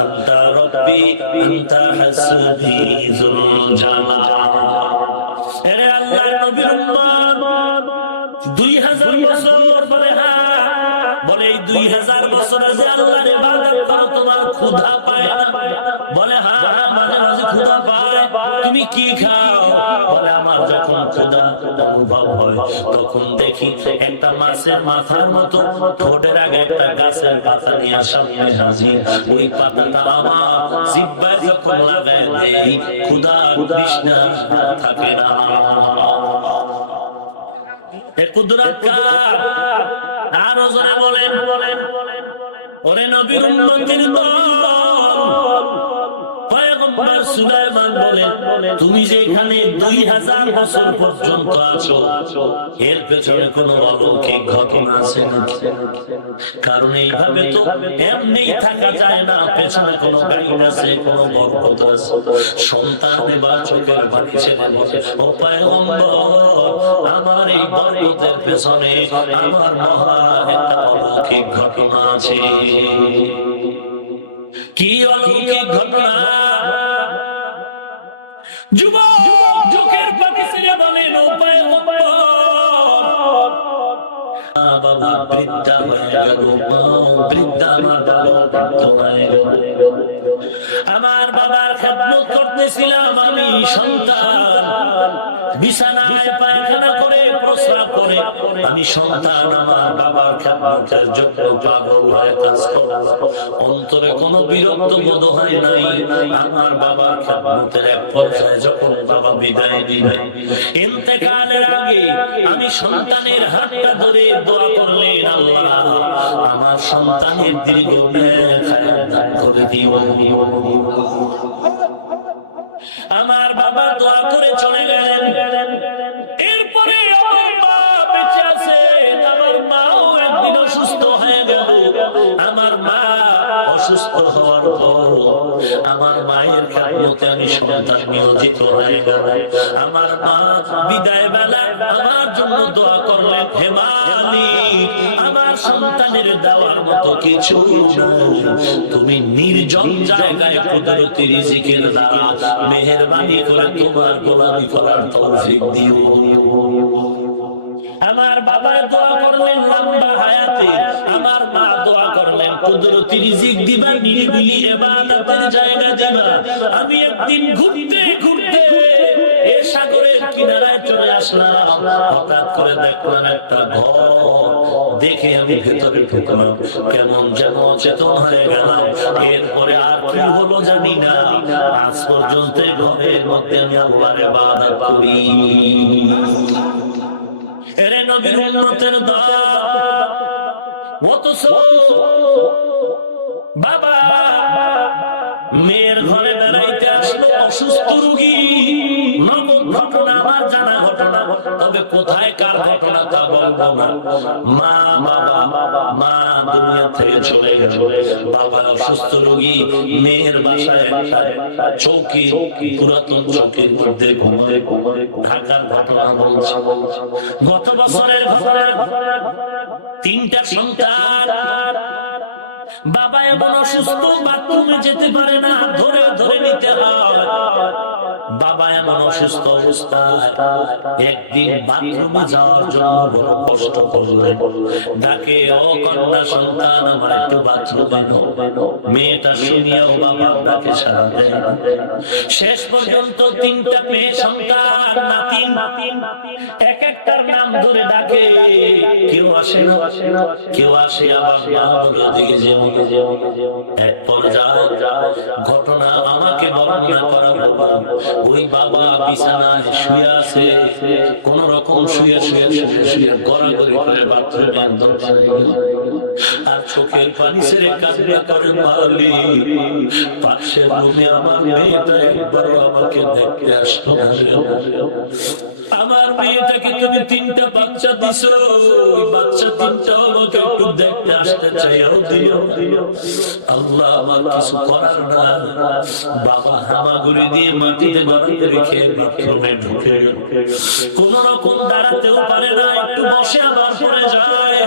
আনতা রব্বি আনতা হাসবি যুল জালাল। এরে আল্লাহর নবীর উম্মত 2000 বছর বলে, হ্যাঁ। বলে এই 2000 বছর যে আল্লাহর ইবাদত করো তোমার ক্ষুধা পায় না? বলে হ্যাঁ, মাঝে মাঝে ক্ষুধা পায়। তুমি কি খাও? বলে আমার যখন ক্ষুধা অনুভব হয় তখন দেখি একটা মাছের মাথার মতো ঠোঁটের আগে একটা গাছের পাতা নিয়ে সামনে হাজির, ওই পাতাটা আমার জিহ্বায় যখন লাগায় দেই ক্ষুধা তৃষ্ণা থাকে না। এ কুদরত কার? আরো জোরে বলেন, ওরে নবীর উম্মতের দল। পয়গম্বর সুলাইমান বলেন, তুমি যে এখানে 2000 বছর পর্যন্ত আছো, এর পেছনে কোনো অলৌকিক ঘটনা আছে না? কারণ এইভাবে তো এমনি থাকা যায় না, পেছনে কোনো গাইড আছে, কোনো বরকত আছে। সন্তান এবার চোখের পানি ছেড়ে বলে, ও পয়গম্বর, আমার এই বরকতের পেছনে আমার মহা একটা অলৌকিক ঘটনা আছে। কি অলৌকিক ঘটনা? যুবক চোখের পানি ছেড়ে বলেন, ও পয়গম্বর, বাবা বৃদ্ধা হয়ে গেল, বৃদ্ধা আমার বাবার খেদমত করতেছিলাম আমি সন্তান, বিছানায় পায়খানা করে প্রস্রাব করে আমি সন্তান আমার বাবার খেদমতের জন্য পাগল হয়ে কাজ করা। অন্তরে কোনো বিরক্ত বোধ হয় নাই। আমার বাবার খেদমতের এক পর্যায়ে যখন বাবা বিদায় দিবে, ইন্তেকালের আগে আমি সন্তানের হাতটা ধরে দোয়া করলেন, আল্লাহ আমার সন্তানের দীর্ঘ করে দিও। আমার বাবা দোয়া করে চলে গেলেন। এরপরে আমার মা বেঁচে আছে, আমার মাও একদিন অসুস্থ হয়ে গেল। আমার মা অসুস্থ হওয়ার পর আমার মায়ের খেদমতে আমি সন্তান নিয়োজিত হয়ে গেল। আমার মা বিদায় বেলা আমার জন্য দোয়া করলেন, হে মালিক, আমার সন্তানের দেওয়ার মতো কিছু তুমি নির্জন জায়গায় কুদরতি রিজিকের দ্বারা মেহেরবানি করে তোমার গোলামি করার তৌফিক দিও। আমার বাবা দোয়া করলেন লম্বা হায়াতে, আমার মা দোয়া করলেন কুদরতি রিজিক দিবা, নিরিবিলি ইবাদতের জায়গা দিবা। আমি একদিন ঘুরতে ঘুরতে এ সাগরের কিনারায় চলে আসলাম। হঠাৎ করে দেখলাম একটা ঘর, দেখে আমি ভেতরে ঢুকলাম, কেমন যেন অচেতন হয়ে গেলাম। এরপরে আর কি হলো জানি না, আজ পর্যন্ত ঘরের মধ্যে আমি আল্লাহর ইবাদত করি। এরে নবীর উম্মতের দল, অথচ বাবা মেয়ের ঘরে বেড়াইতে আসলো অসুস্থ রোগী। নগদ ঘটনা আমার জানা ঘটনা, তবে কোথায় কার ঘটনা তা বলবো না। মা দুনিয়া থেকে চলে গেল, বাবা অসুস্থ রোগী, মেয়ের বাসায় চৌকি, পুরাতন চৌকির মধ্যে ঘুমায় থাকার ঘটনা বলছে। গত বছরের ঘটনা, 3টা সন্তান, বাবা এমন অসুস্থ বাথরুমে যেতে পারে না, ধরে ধরে নিতে হয়। বাবা এমন অসুস্থ অবস্থায় একদিন বাথরুমে যাওয়ার জন্য বড় কষ্ট করলেন। ডাকে, ও কন্যা সন্তান, আমার একটু বাথরুমে নাও। মেয়েটা শুনিয়াও বাবা ডাকে সাড়া দেয় না। শেষ পর্যন্ত তিনটা মেয়ে সন্তান, নাতিন, এক একটার নাম ধরে ডাকে, কেউ আসে না, কেউ আসে আবার মা বলে দিকে যেও। এক পর্যায়ে ঘটনা আমাকে বর্ণনা করা বাবা, ওই বাবা বিছানায় শুয়ে আছে, কোন রকম শুয়ে গড়াগড়ি করে বাথরুমে আর চোখের পানি ছেড়ে কাঁদতে করে মালি, পাশের রুমে আমার মেয়েটা একবার আমাকে দেখতে আসলো না। আমার মেয়েটাকে তুমি তিনটা বাচ্চা দিছো, ওই বাচ্চা তিনটা আমাকে একটু দেখতে আসতে চাইও দিও। আল্লাহ, আমার কিছু করার না। বাবা হামাগুড়ি দিয়ে মাটিতে বাড়িতে রেখে বাথরুমে ঢুকে কোন রকম দাঁড়াতেও পারে না, একটু বসে আবার পড়ে যায়।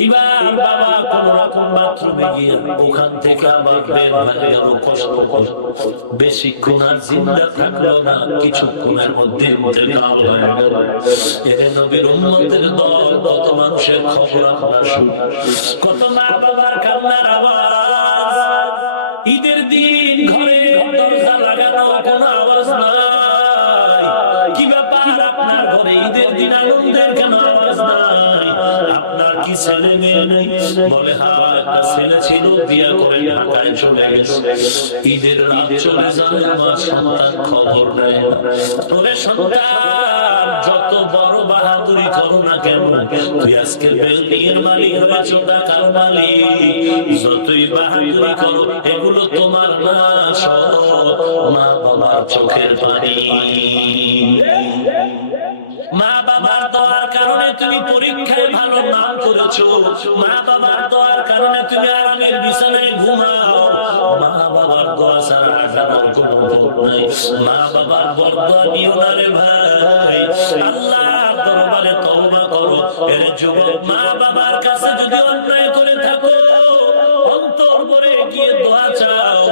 এইবার বাবা কোন রকম বাথরুমে গিয়ে ওখান থেকে আবার বের হয়ে গেল। কষ্ট বেশিক্ষণ আর জিন্দা থাকলো না, কিছুক্ষণের মধ্যে কাল হয়ে গেল। এর নবীর উম্মতের দল, কত মানুষের খবর আমরা শুনি, কত মা বাবার কান্নার আওয়াজ। ঈদের দিন ঘরে দরজা লাগানো, কোনো আওয়াজ নাই। কি ব্যাপার আপনার ঘরে ঈদের দিন আনন্দের কেন আওয়াজ নাই? আপনার কি ছেলে মেয়ে নেই? বলে হ্যাঁ, একটা ছেলে ছিল, বিয়ে করে ঢাকায় চলে গেছে। ঈদের রাত চলে যায়, আমার সন্তান খবর নেয়। ওরে সন্তান, যত বড় বাহাদুরি করো না কেন, তুই আজকে বিল্ডিংয়ের মালিক হয়েছ, টাকার মালিক। যতই বাহাদুরি করো, এগুলো তোমার না, সব মা বাবার চোখের পানি। মা বাবার দোয়ার কারণে তুমি পরীক্ষায় ভালো নাম করেছো, মা বাবার দোয়ার কারণে তুমি আরামের বিছানায় ঘুমাও। মা বাবার দোয়া ছাড়া আসার কোনো পথ নাই। মা বাবার বরদোয়া নিও না রে ভাই, আল্লাহর দরবারে তওবা করো। এর যুবক, মা বাবার কাছে যদি অন্যায় করে থাকো, অন্তর ভরে গিয়ে দোয়া চাও।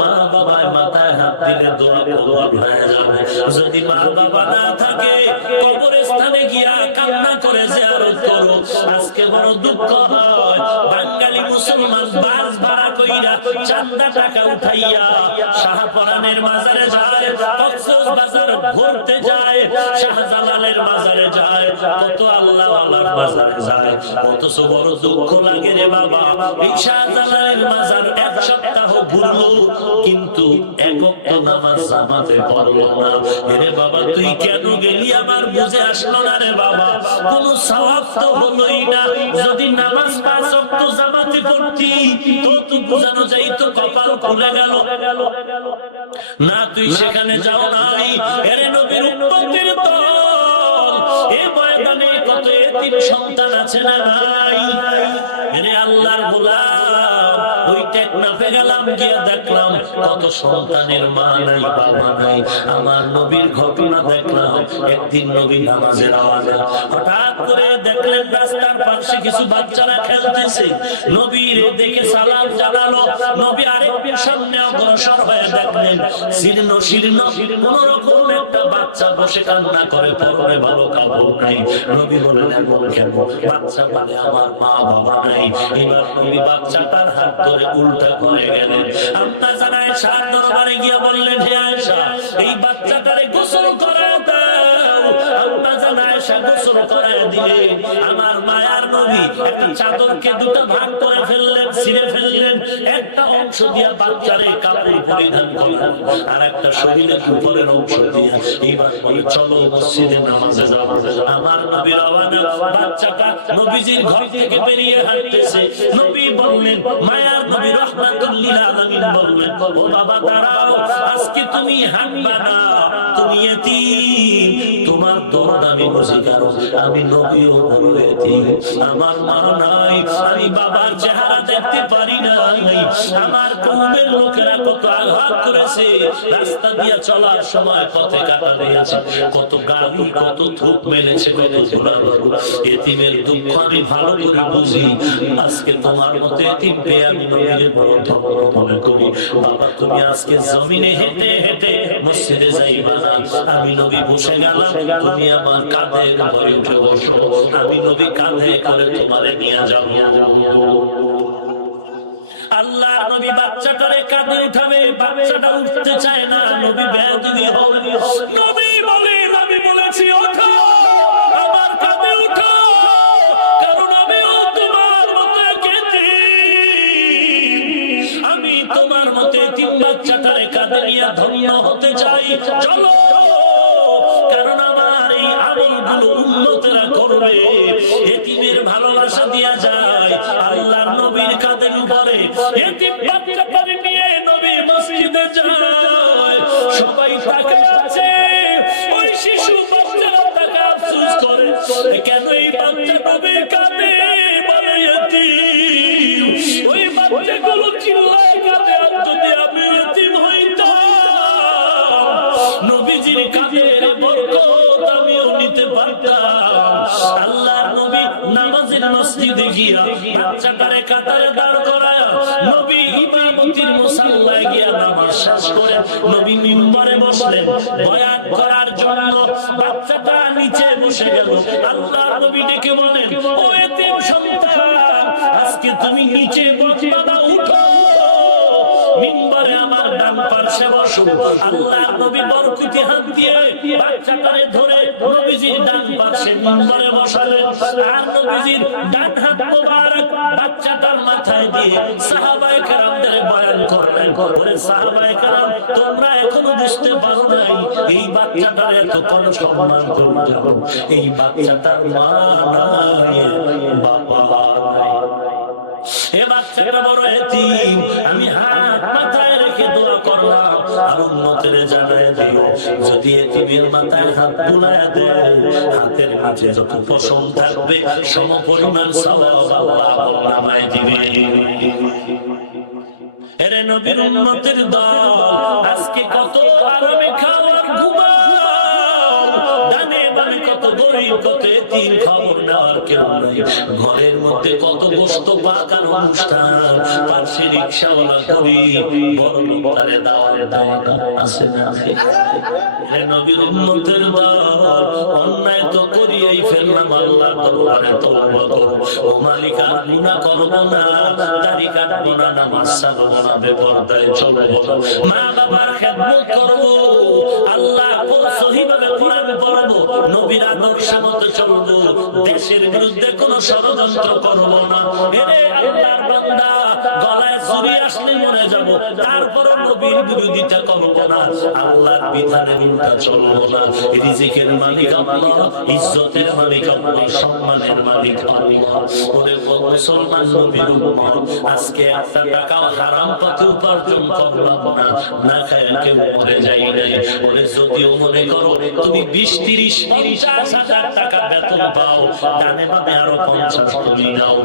মা বাবার মাথায় হাত দিলে দোয়া কবুল হয়ে যাবে। যদি মা বাবা না থাকে, কবরস্থানে গিয়া কান্না করে জিয়ারত করো। আজকে বড় দুঃখ হয়, বাঙালি মুসলমান বাস ভাড়া কইরা চান্দা টাকা উঠাইয়া শাহপরানের মাজারে যায়, কক্সবাজার ঘুরতে যায়, শাহজালালের মাজারে যায়, কত আল্লাহ আল্লাহর মাজারে যায়। কতসো বড় দুঃখ লাগে রে বাবা, এই শাহজালালের মাজার এক সপ্তাহ ঘুরলো, কিন্তু এক ওয়াক্ত নামাজ জামাতে পড়লো না। রে বাবা, তুই কেন গেলি? আমার বুঝে আসলো না রে বাবা। কোনো সওয়াব তো হলোই না। যদি নামাজ 5 ওয়াক্ত জামাতে পড়তি, তো বুঝানো যাইতো কপাল খুলে গেল। না, তুই সেখানে যাও নাই। এরে নবীর উম্মতের দল, এই ময়দানে কত এতিম সন্তান আছে না নাই? এরে আল্লাহর গোলাম, ওই টেকনাফে গেলাম, গিয়ে দেখলাম কত সন্তানের মা নাই, বাবা নাই। আমার নবীর ঘটনা দেখলাম। একদিন নবী নামাজের আওয়াজে হঠাৎ করে দেখলেন রাস্তার পাশে কিছু বাচ্চারা খেলতেছে। নবীর দেখে সালাম জানালো। নবী আরেকটু সামনে অগ্রসর হয়ে দেখলেন শীর্ণ শীর্ণ কোন রকম একটা বাচ্চা বসে কান্না করে, পরনে ভালো কাপড় নাই। নবী বললেন, এমন কেন? বাচ্চা বলে, আমার মা বাবা নাই। এবার নবী বাচ্চাটার হাত ধরে উল্টা করে গেলেন। আম্মা জানা আয়েশা দরবারে গিয়ে বললেন, হে আয়েশা, এই বাচ্চাটারে গোসল করায় দাও। আম্মা জানা আয়েশা গোসল করায় দিলে। আমার মায়ার নবী একটা চাদরকে দুটো ভাগ করে ফেললেন, ছিঁড়ে ফেললেন। একটা অংশ দিয়া বাচ্চারে কাপড় পরিধান করলেন, আর একটা শরীরের উপরের অংশ দিয়া এবার বলে, চলো মসজিদে নামাজে যাও। আমার নবীর আওয়াজে বাচ্চাটা নবীজির ঘর থেকে বেরিয়ে হাঁটতেছে। নবী বললেন, মায়ার নবী রাহমাতুল লিল আলামিন বললেন, ও বাবা দাঁড়াও, আজকে তুমি হাঁটবা না, তুমি এতিম। তোমার দরদ আমি বুঝি, কারণ আমি নবীও বড় এতিম। আমার মা নাই, আমি বাবার চেহারা দেখতে পারি না। আমার কওমের লোকেরা কত আঘাত করেছে, রাস্তা দিয়ে চলার সময় পথে কাটা দিয়েছে, কত গালি, কত থুক মেলেছে, কত ধুলাবালু। এতিমের দুঃখ আমি ভালো করে বুঝি। আজকে তোমার মতো এতিম পেয়ে আমি নবীর বড় ধন্য মনে করি। বাবা, তুমি আজকে জমিনে হেঁটে হেঁটে মসজিদে যাইবা না, আমি নবী বসে গেলাম, তুমি আমার কাঁধের উপরে উঠে বসো, আমি নবী কাঁধে করে তোমারে নিয়ে যাব। আল্লাহর নবী বাচ্চাটারে কাঁধে উঠাবে, বাচ্চাটা উঠতে চায় না, নবী বেয়াদবি হবে। নবী বলে, নবী বলেছি ওঠো, আমার কাঁধে উঠো, কারণ আমিও তোমার মতো এতিম, আমি তোমার মতো এতিম বাচ্চাটারে কাঁধে নিয়ে ধন্য হতে চাই, চলো, কারণ আমার এই আমলগুলো উম্মতেরা করবে, এতিমের ভালোবাসা দেয়া যায়। আল্লাহর নবীর কাঁধের উপরে এতিম বাচ্চাটারে নিয়ে নবী মসজিদে যায়, সবাই তাকিয়ে আছে, ওই শিশু বাচ্চারা তাকে আফসোস করে, কেন এই বাচ্চা নবীর কাঁধে বলে এতিম, ওই বাচ্চাগুলো চিল্লায় কাঁদে, আর যদি আমি এতিম হইতাম, নবীজির কাঁধের বরকত আমিও নিতে পারতাম। আল্লাহর নবী নামাজের মসজিদে গিয়া বাচ্চাটারে কাতারে দাঁড় করায়, নবী ইমামতির মুসাল্লায় গিয়া নামাজ শেষ করে নবী মিম্বরে বসলেন বয়ান করার জন্য। বাচ্চাটা নিচে বসে গেল, আল্লাহর নবী ডেকে বলেন, ও এতিম সন্তান, আজকে তুমি নিচে বসবা না, উঠো, মিম্বরে আমার ডান পাশে বসো। আল্লাহর নবী বরকতি হাত দিয়ে বাচ্চাটারে ধরে নবীজির ডান পাশে মিম্বরে বসালেন, আর নবীজির ডান হাত মোবারক বাচ্চাটার মাথায় দিয়ে সাহাবায়ে কেরামদের বয়ান করলেন। করে সাহাবায়ে কেরাম, তোমরা এখনো বুঝতে পারো নাই এই বাচ্চাটার এত কম সম্মান করো, এই বাচ্চাটার মা নাই, বাবা নাই, এ বাচ্চাটা বড় এতিম। আমি হাত মাথায় রেখে দোয়া করলাম, আর উম্মতের জানায় দিও, যদি এতিমের মাথায় হাত বুলায় দেয়, হাতের নিচে যত পশম থাকবে সমপরিমাণ সওয়াব আল্লাহ নামায় দিবে। এরে নবীর উম্মতের দল, আজকে কত আরামে খাওয়ার ঘুমাও, ডানে বামে কত গরিব, কত এতিম, খবর নেওয়ার কেউ নাই, ঘরের মধ্যে কত গোশত পাকার অনুষ্ঠান, পাশে রিকশাওয়ালা গরিব, বড় লোক তারে দাওয়াতে দেয় না, আছে না? হে নবীর উম্মতের দল, অন্যায় তো করিয়াই ফেললাম, আল্লাহর দরবারে তওবা করো, ও মালিক আর গুনাহ করব না, দাড়ি কাটবো না, নামাজ ছাড়বো না, বেপরদায় চলবো না, মা বাবার খেদমত করব, আল্লাহ সহিভাবে কোরআন পড়বো, নবীর আদর্শ মতো চলবো, দেশের বিরুদ্ধে কোনো ষড়যন্ত্র করব না। এরে আল্লাহর বান্দা, গলায় ছুরি আসলে মরে যাব, তারপর নবীর বিরোধিতা করব না, আল্লাহর বিধানে উল্টা চলবো না। রিজিকের মালিক আল্লাহ, ইজ্জতের মালিক আল্লাহ, সম্মানের মালিক আল্লাহ। ওরে মুসলমান নবীর উম্মত, আজকে একটা টাকাও হারাম পথে উপার্জন করলাম না, না খায় কেউ মরে যাই নাই। ওরে যদিও মনে করো তুমি 20-30-50 হাজার টাকা বেতন পাও, ডানে বামে আরো 50 তুমি নাও,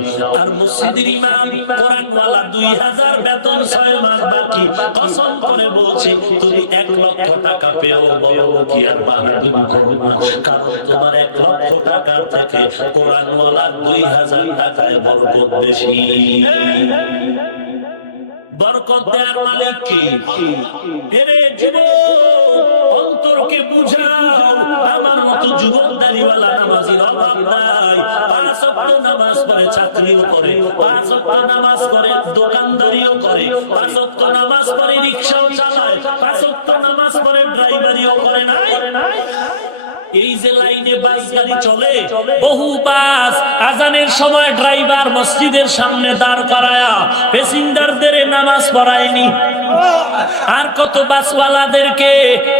আর মসজিদের ইমাম কোরআনওয়ালা 2000 বেতন 6 মাস বাকি, কসম করে বলছি তুমি 1 লক্ষ টাকা পেও, বলো কি আর বাহাদুরি করো না, কারণ তোমার 1 লক্ষ টাকার থেকে কোরআনওয়ালা 2000 টাকায় বরকত বেশি। বরকত দেওয়ার মালিক কি? এরে যুবক, অন্তরকে বুঝাও, আমার মতো যুবক দাড়িওয়ালা নামাজির অভাব নাই, 5 ওয়াক্ত নামাজ পড়ে, চাকরিও করে, 5 ওয়াক্ত নামাজ পড়ে, দোকানদারিও করে, 5 ওয়াক্ত নামাজ পড়ে, রিকশাও চালায়, 5 ওয়াক্ত নামাজ পড়ে, ড্রাইভারিও করে না। এই যে লাইনে বাস গাড়ি চলে, বহু বাস আজানের সময় ড্রাইভার মসজিদের সামনে দাঁড় করায়া প্যাসেঞ্জারদের নামাজ পড়ায়নি, আর কত বাসওয়ালাদেরকে,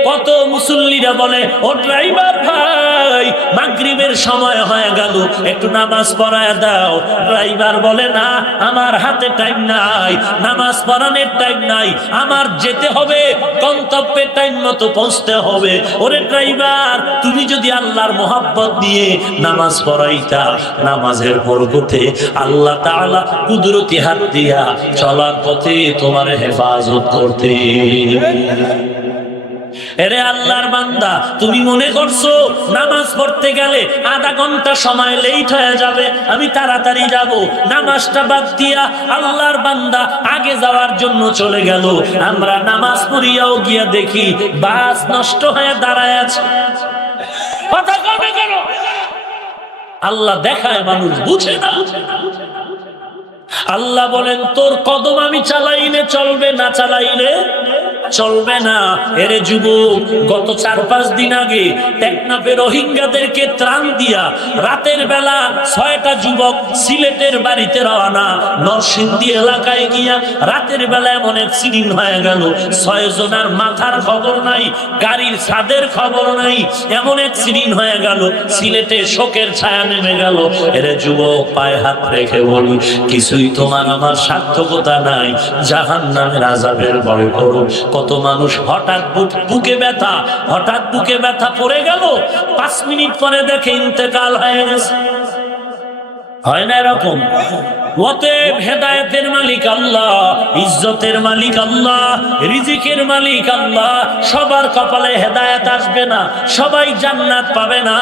কত মুসল্লিরা বলে, ও ড্রাইভার ভাই, মাগরিবের সময় হয়ে গেল, একটু নামাজ পড়ায় দাও। ড্রাইভার বলে, না, আমার হাতে টাইম নাই, নামাজ পড়ানোর টাইম নাই, আমার যেতে হবে, গন্তব্যের টাইম মতো পৌঁছতে হবে। ওরে ড্রাইভার, তুমি যদি আল্লাহর মোহাব্বত দিয়ে নামাজ পড়াইতা, নামাজের বরকতে আল্লাহ তাআলা কুদরতি হাত দিয়া চলার পথে তোমার হেফাজত করতে। এরে আল্লাহর বান্দা, তুমি মনে করছো নামাজ পড়তে গেলে আধা ঘন্টা সময় লেট হয়ে যাবে, আমি তাড়াতাড়ি যাব, নামাজটা বাদ দিয়া আল্লাহর বান্দা আগে যাওয়ার জন্য চলে গেল। আমরা নামাজ পড়িয়াও গিয়া দেখি বাস নষ্ট হয়ে দাঁড়ায় আছে। কথা কবে কেন? আল্লাহ দেখায়, মানুষ বুঝে না। আল্লাহ বলেন তোর কদম আমি চালাইলে চলবে, না চালাইলে চলবে না। এরে যুবক, গত 4-5 দিন আগে টেকনাফে রোহিঙ্গাদেরকে ত্রাণ দিয়া রাতের বেলা 6টা যুবক সিলেটের বাড়িতে রওনা। নরসিংদী এলাকায় গিয়া রাতের বেলা এমন অ্যাক্সিডেন্ট হয়ে গেল, 6 জনের মাথার খবর নাই, গাড়ির ছাদের খবর নাই, এমন অ্যাক্সিডেন্ট হয়ে গেল, সিলেটে শোকের ছায়া নেমে গেল। এরে যুবক, পায়ে হাত রেখে বলি, কিছুই তোমার আমার সার্থকতা নাই, জাহান্নামের আযাবের ভয় করো। কত মানুষ হঠাৎ বুকে ব্যথা পড়ে গেল, 5 মিনিট পরে দেখে ইন্তেকাল হয়ে গেছে। হয় না এরকম? অতএব হেদায়েতের মালিক আল্লাহ, ইজ্জতের মালিক আল্লাহ, রিজিকের মালিক আল্লাহ। সবার কপালে হেদায়েত আসবে না, সবাই জান্নাত পাবে না।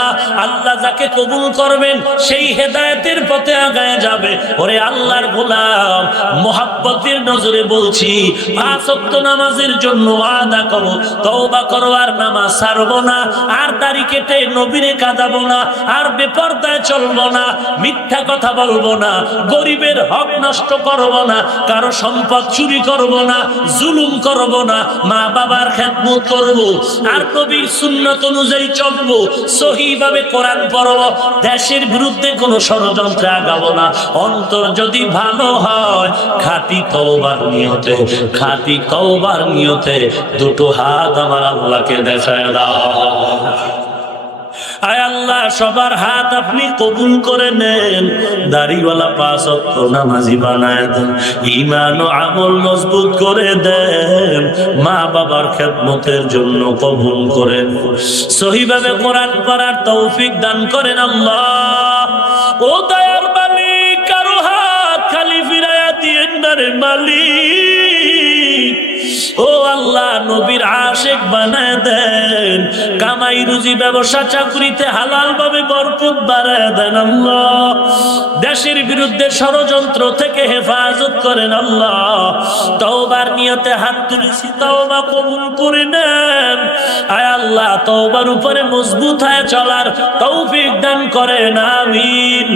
আল্লাহ যাকে কবুল করবেন সেই হেদায়েতের পথে আগায় যাবে। ওরে আল্লাহর গোলাম, মুহাব্বতের নজরে বলছি, 5 ওয়াক্ত নামাজের জন্য ওয়াদা করো, তওবা করো, আর নামাজ ছাড়বো না, আর দাড়ি কেটে নবীরে কাঁদাবো না, আর বেপরদায় চলবো না, মিথ্যা কথা বলবো না, গরিবের হক নষ্ট করব না, কারো সম্পদ চুরি করব না, জুলুম করব না, মা বাবার খেদমত করব, আর নবীর সুন্নাত অনুযায়ী চলব, সহিভাবে কোরআন পড়ব, দেশের বিরুদ্ধে কোনো ষড়যন্ত্রে আগাবো না। অন্তর যদি ভালো হয়, খাঁটি তওবার নিয়তে দুটো হাত আমার আল্লাহকে দেখায় দাও। আয় আল্লাহ, সবার হাত আপনি কবুল করে নেন, দাড়িওয়ালা 5 ওয়াক্ত নামাজি বানায় দেন, ঈমান ও আমল মজবুত করে দেন, মা বাবার খেদমতের জন্য কবুল করেন, সহিভাবে কোরআন পড়ার তৌফিক দান করেন আল্লাহ। ও দয়ার মালিক, কারো হাত খালি ফিরাইয়া দিয়েন না রে মালিক। ও আল্লাহ, নবীর আশিক বানায় দেন, কামাই রুজি ব্যবসা চাকরিতে হালাল ভাবে বরকত বাড়ায় দেন আল্লাহ। দেশের বিরুদ্ধে ষড়যন্ত্র থেকে হেফাজত করেন আল্লাহ। তওবার নিয়তে হাত তুলেছি, তওবা কবুল করে নেন। আয় আল্লাহ, তওবার উপরে মজবুত হয়ে চলার তৌফিক দান করেন, আমিন।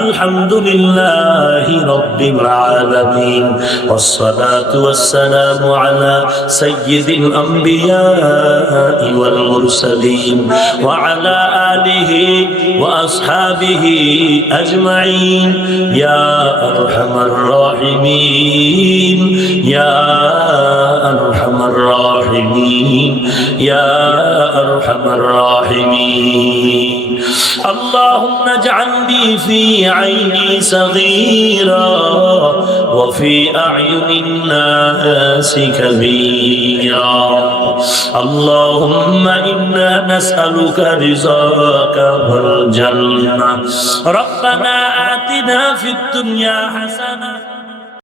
আলহামদুলিল্লাহি রাব্বিল আলামিন, ওয়াসসালাতু ওয়াসসালামু আলা সাইয়্যিদিল আমবিয়াই ওয়াল মুরসালিন ওয়া আলা আলিহি ওয়া আসহাবিহি আজমাইন। ইয়া আরহামার রাহিমিন, ইয়া আরহামার রাহিমিন, ইয়া আরহামার রাহিমিন। اللهم اجعلني في عيني صغيرا وفي أعين الناس كبيرا. اللهم إنا نسألك رضاك والجنة. ربنا آتنا في الدنيا حسنة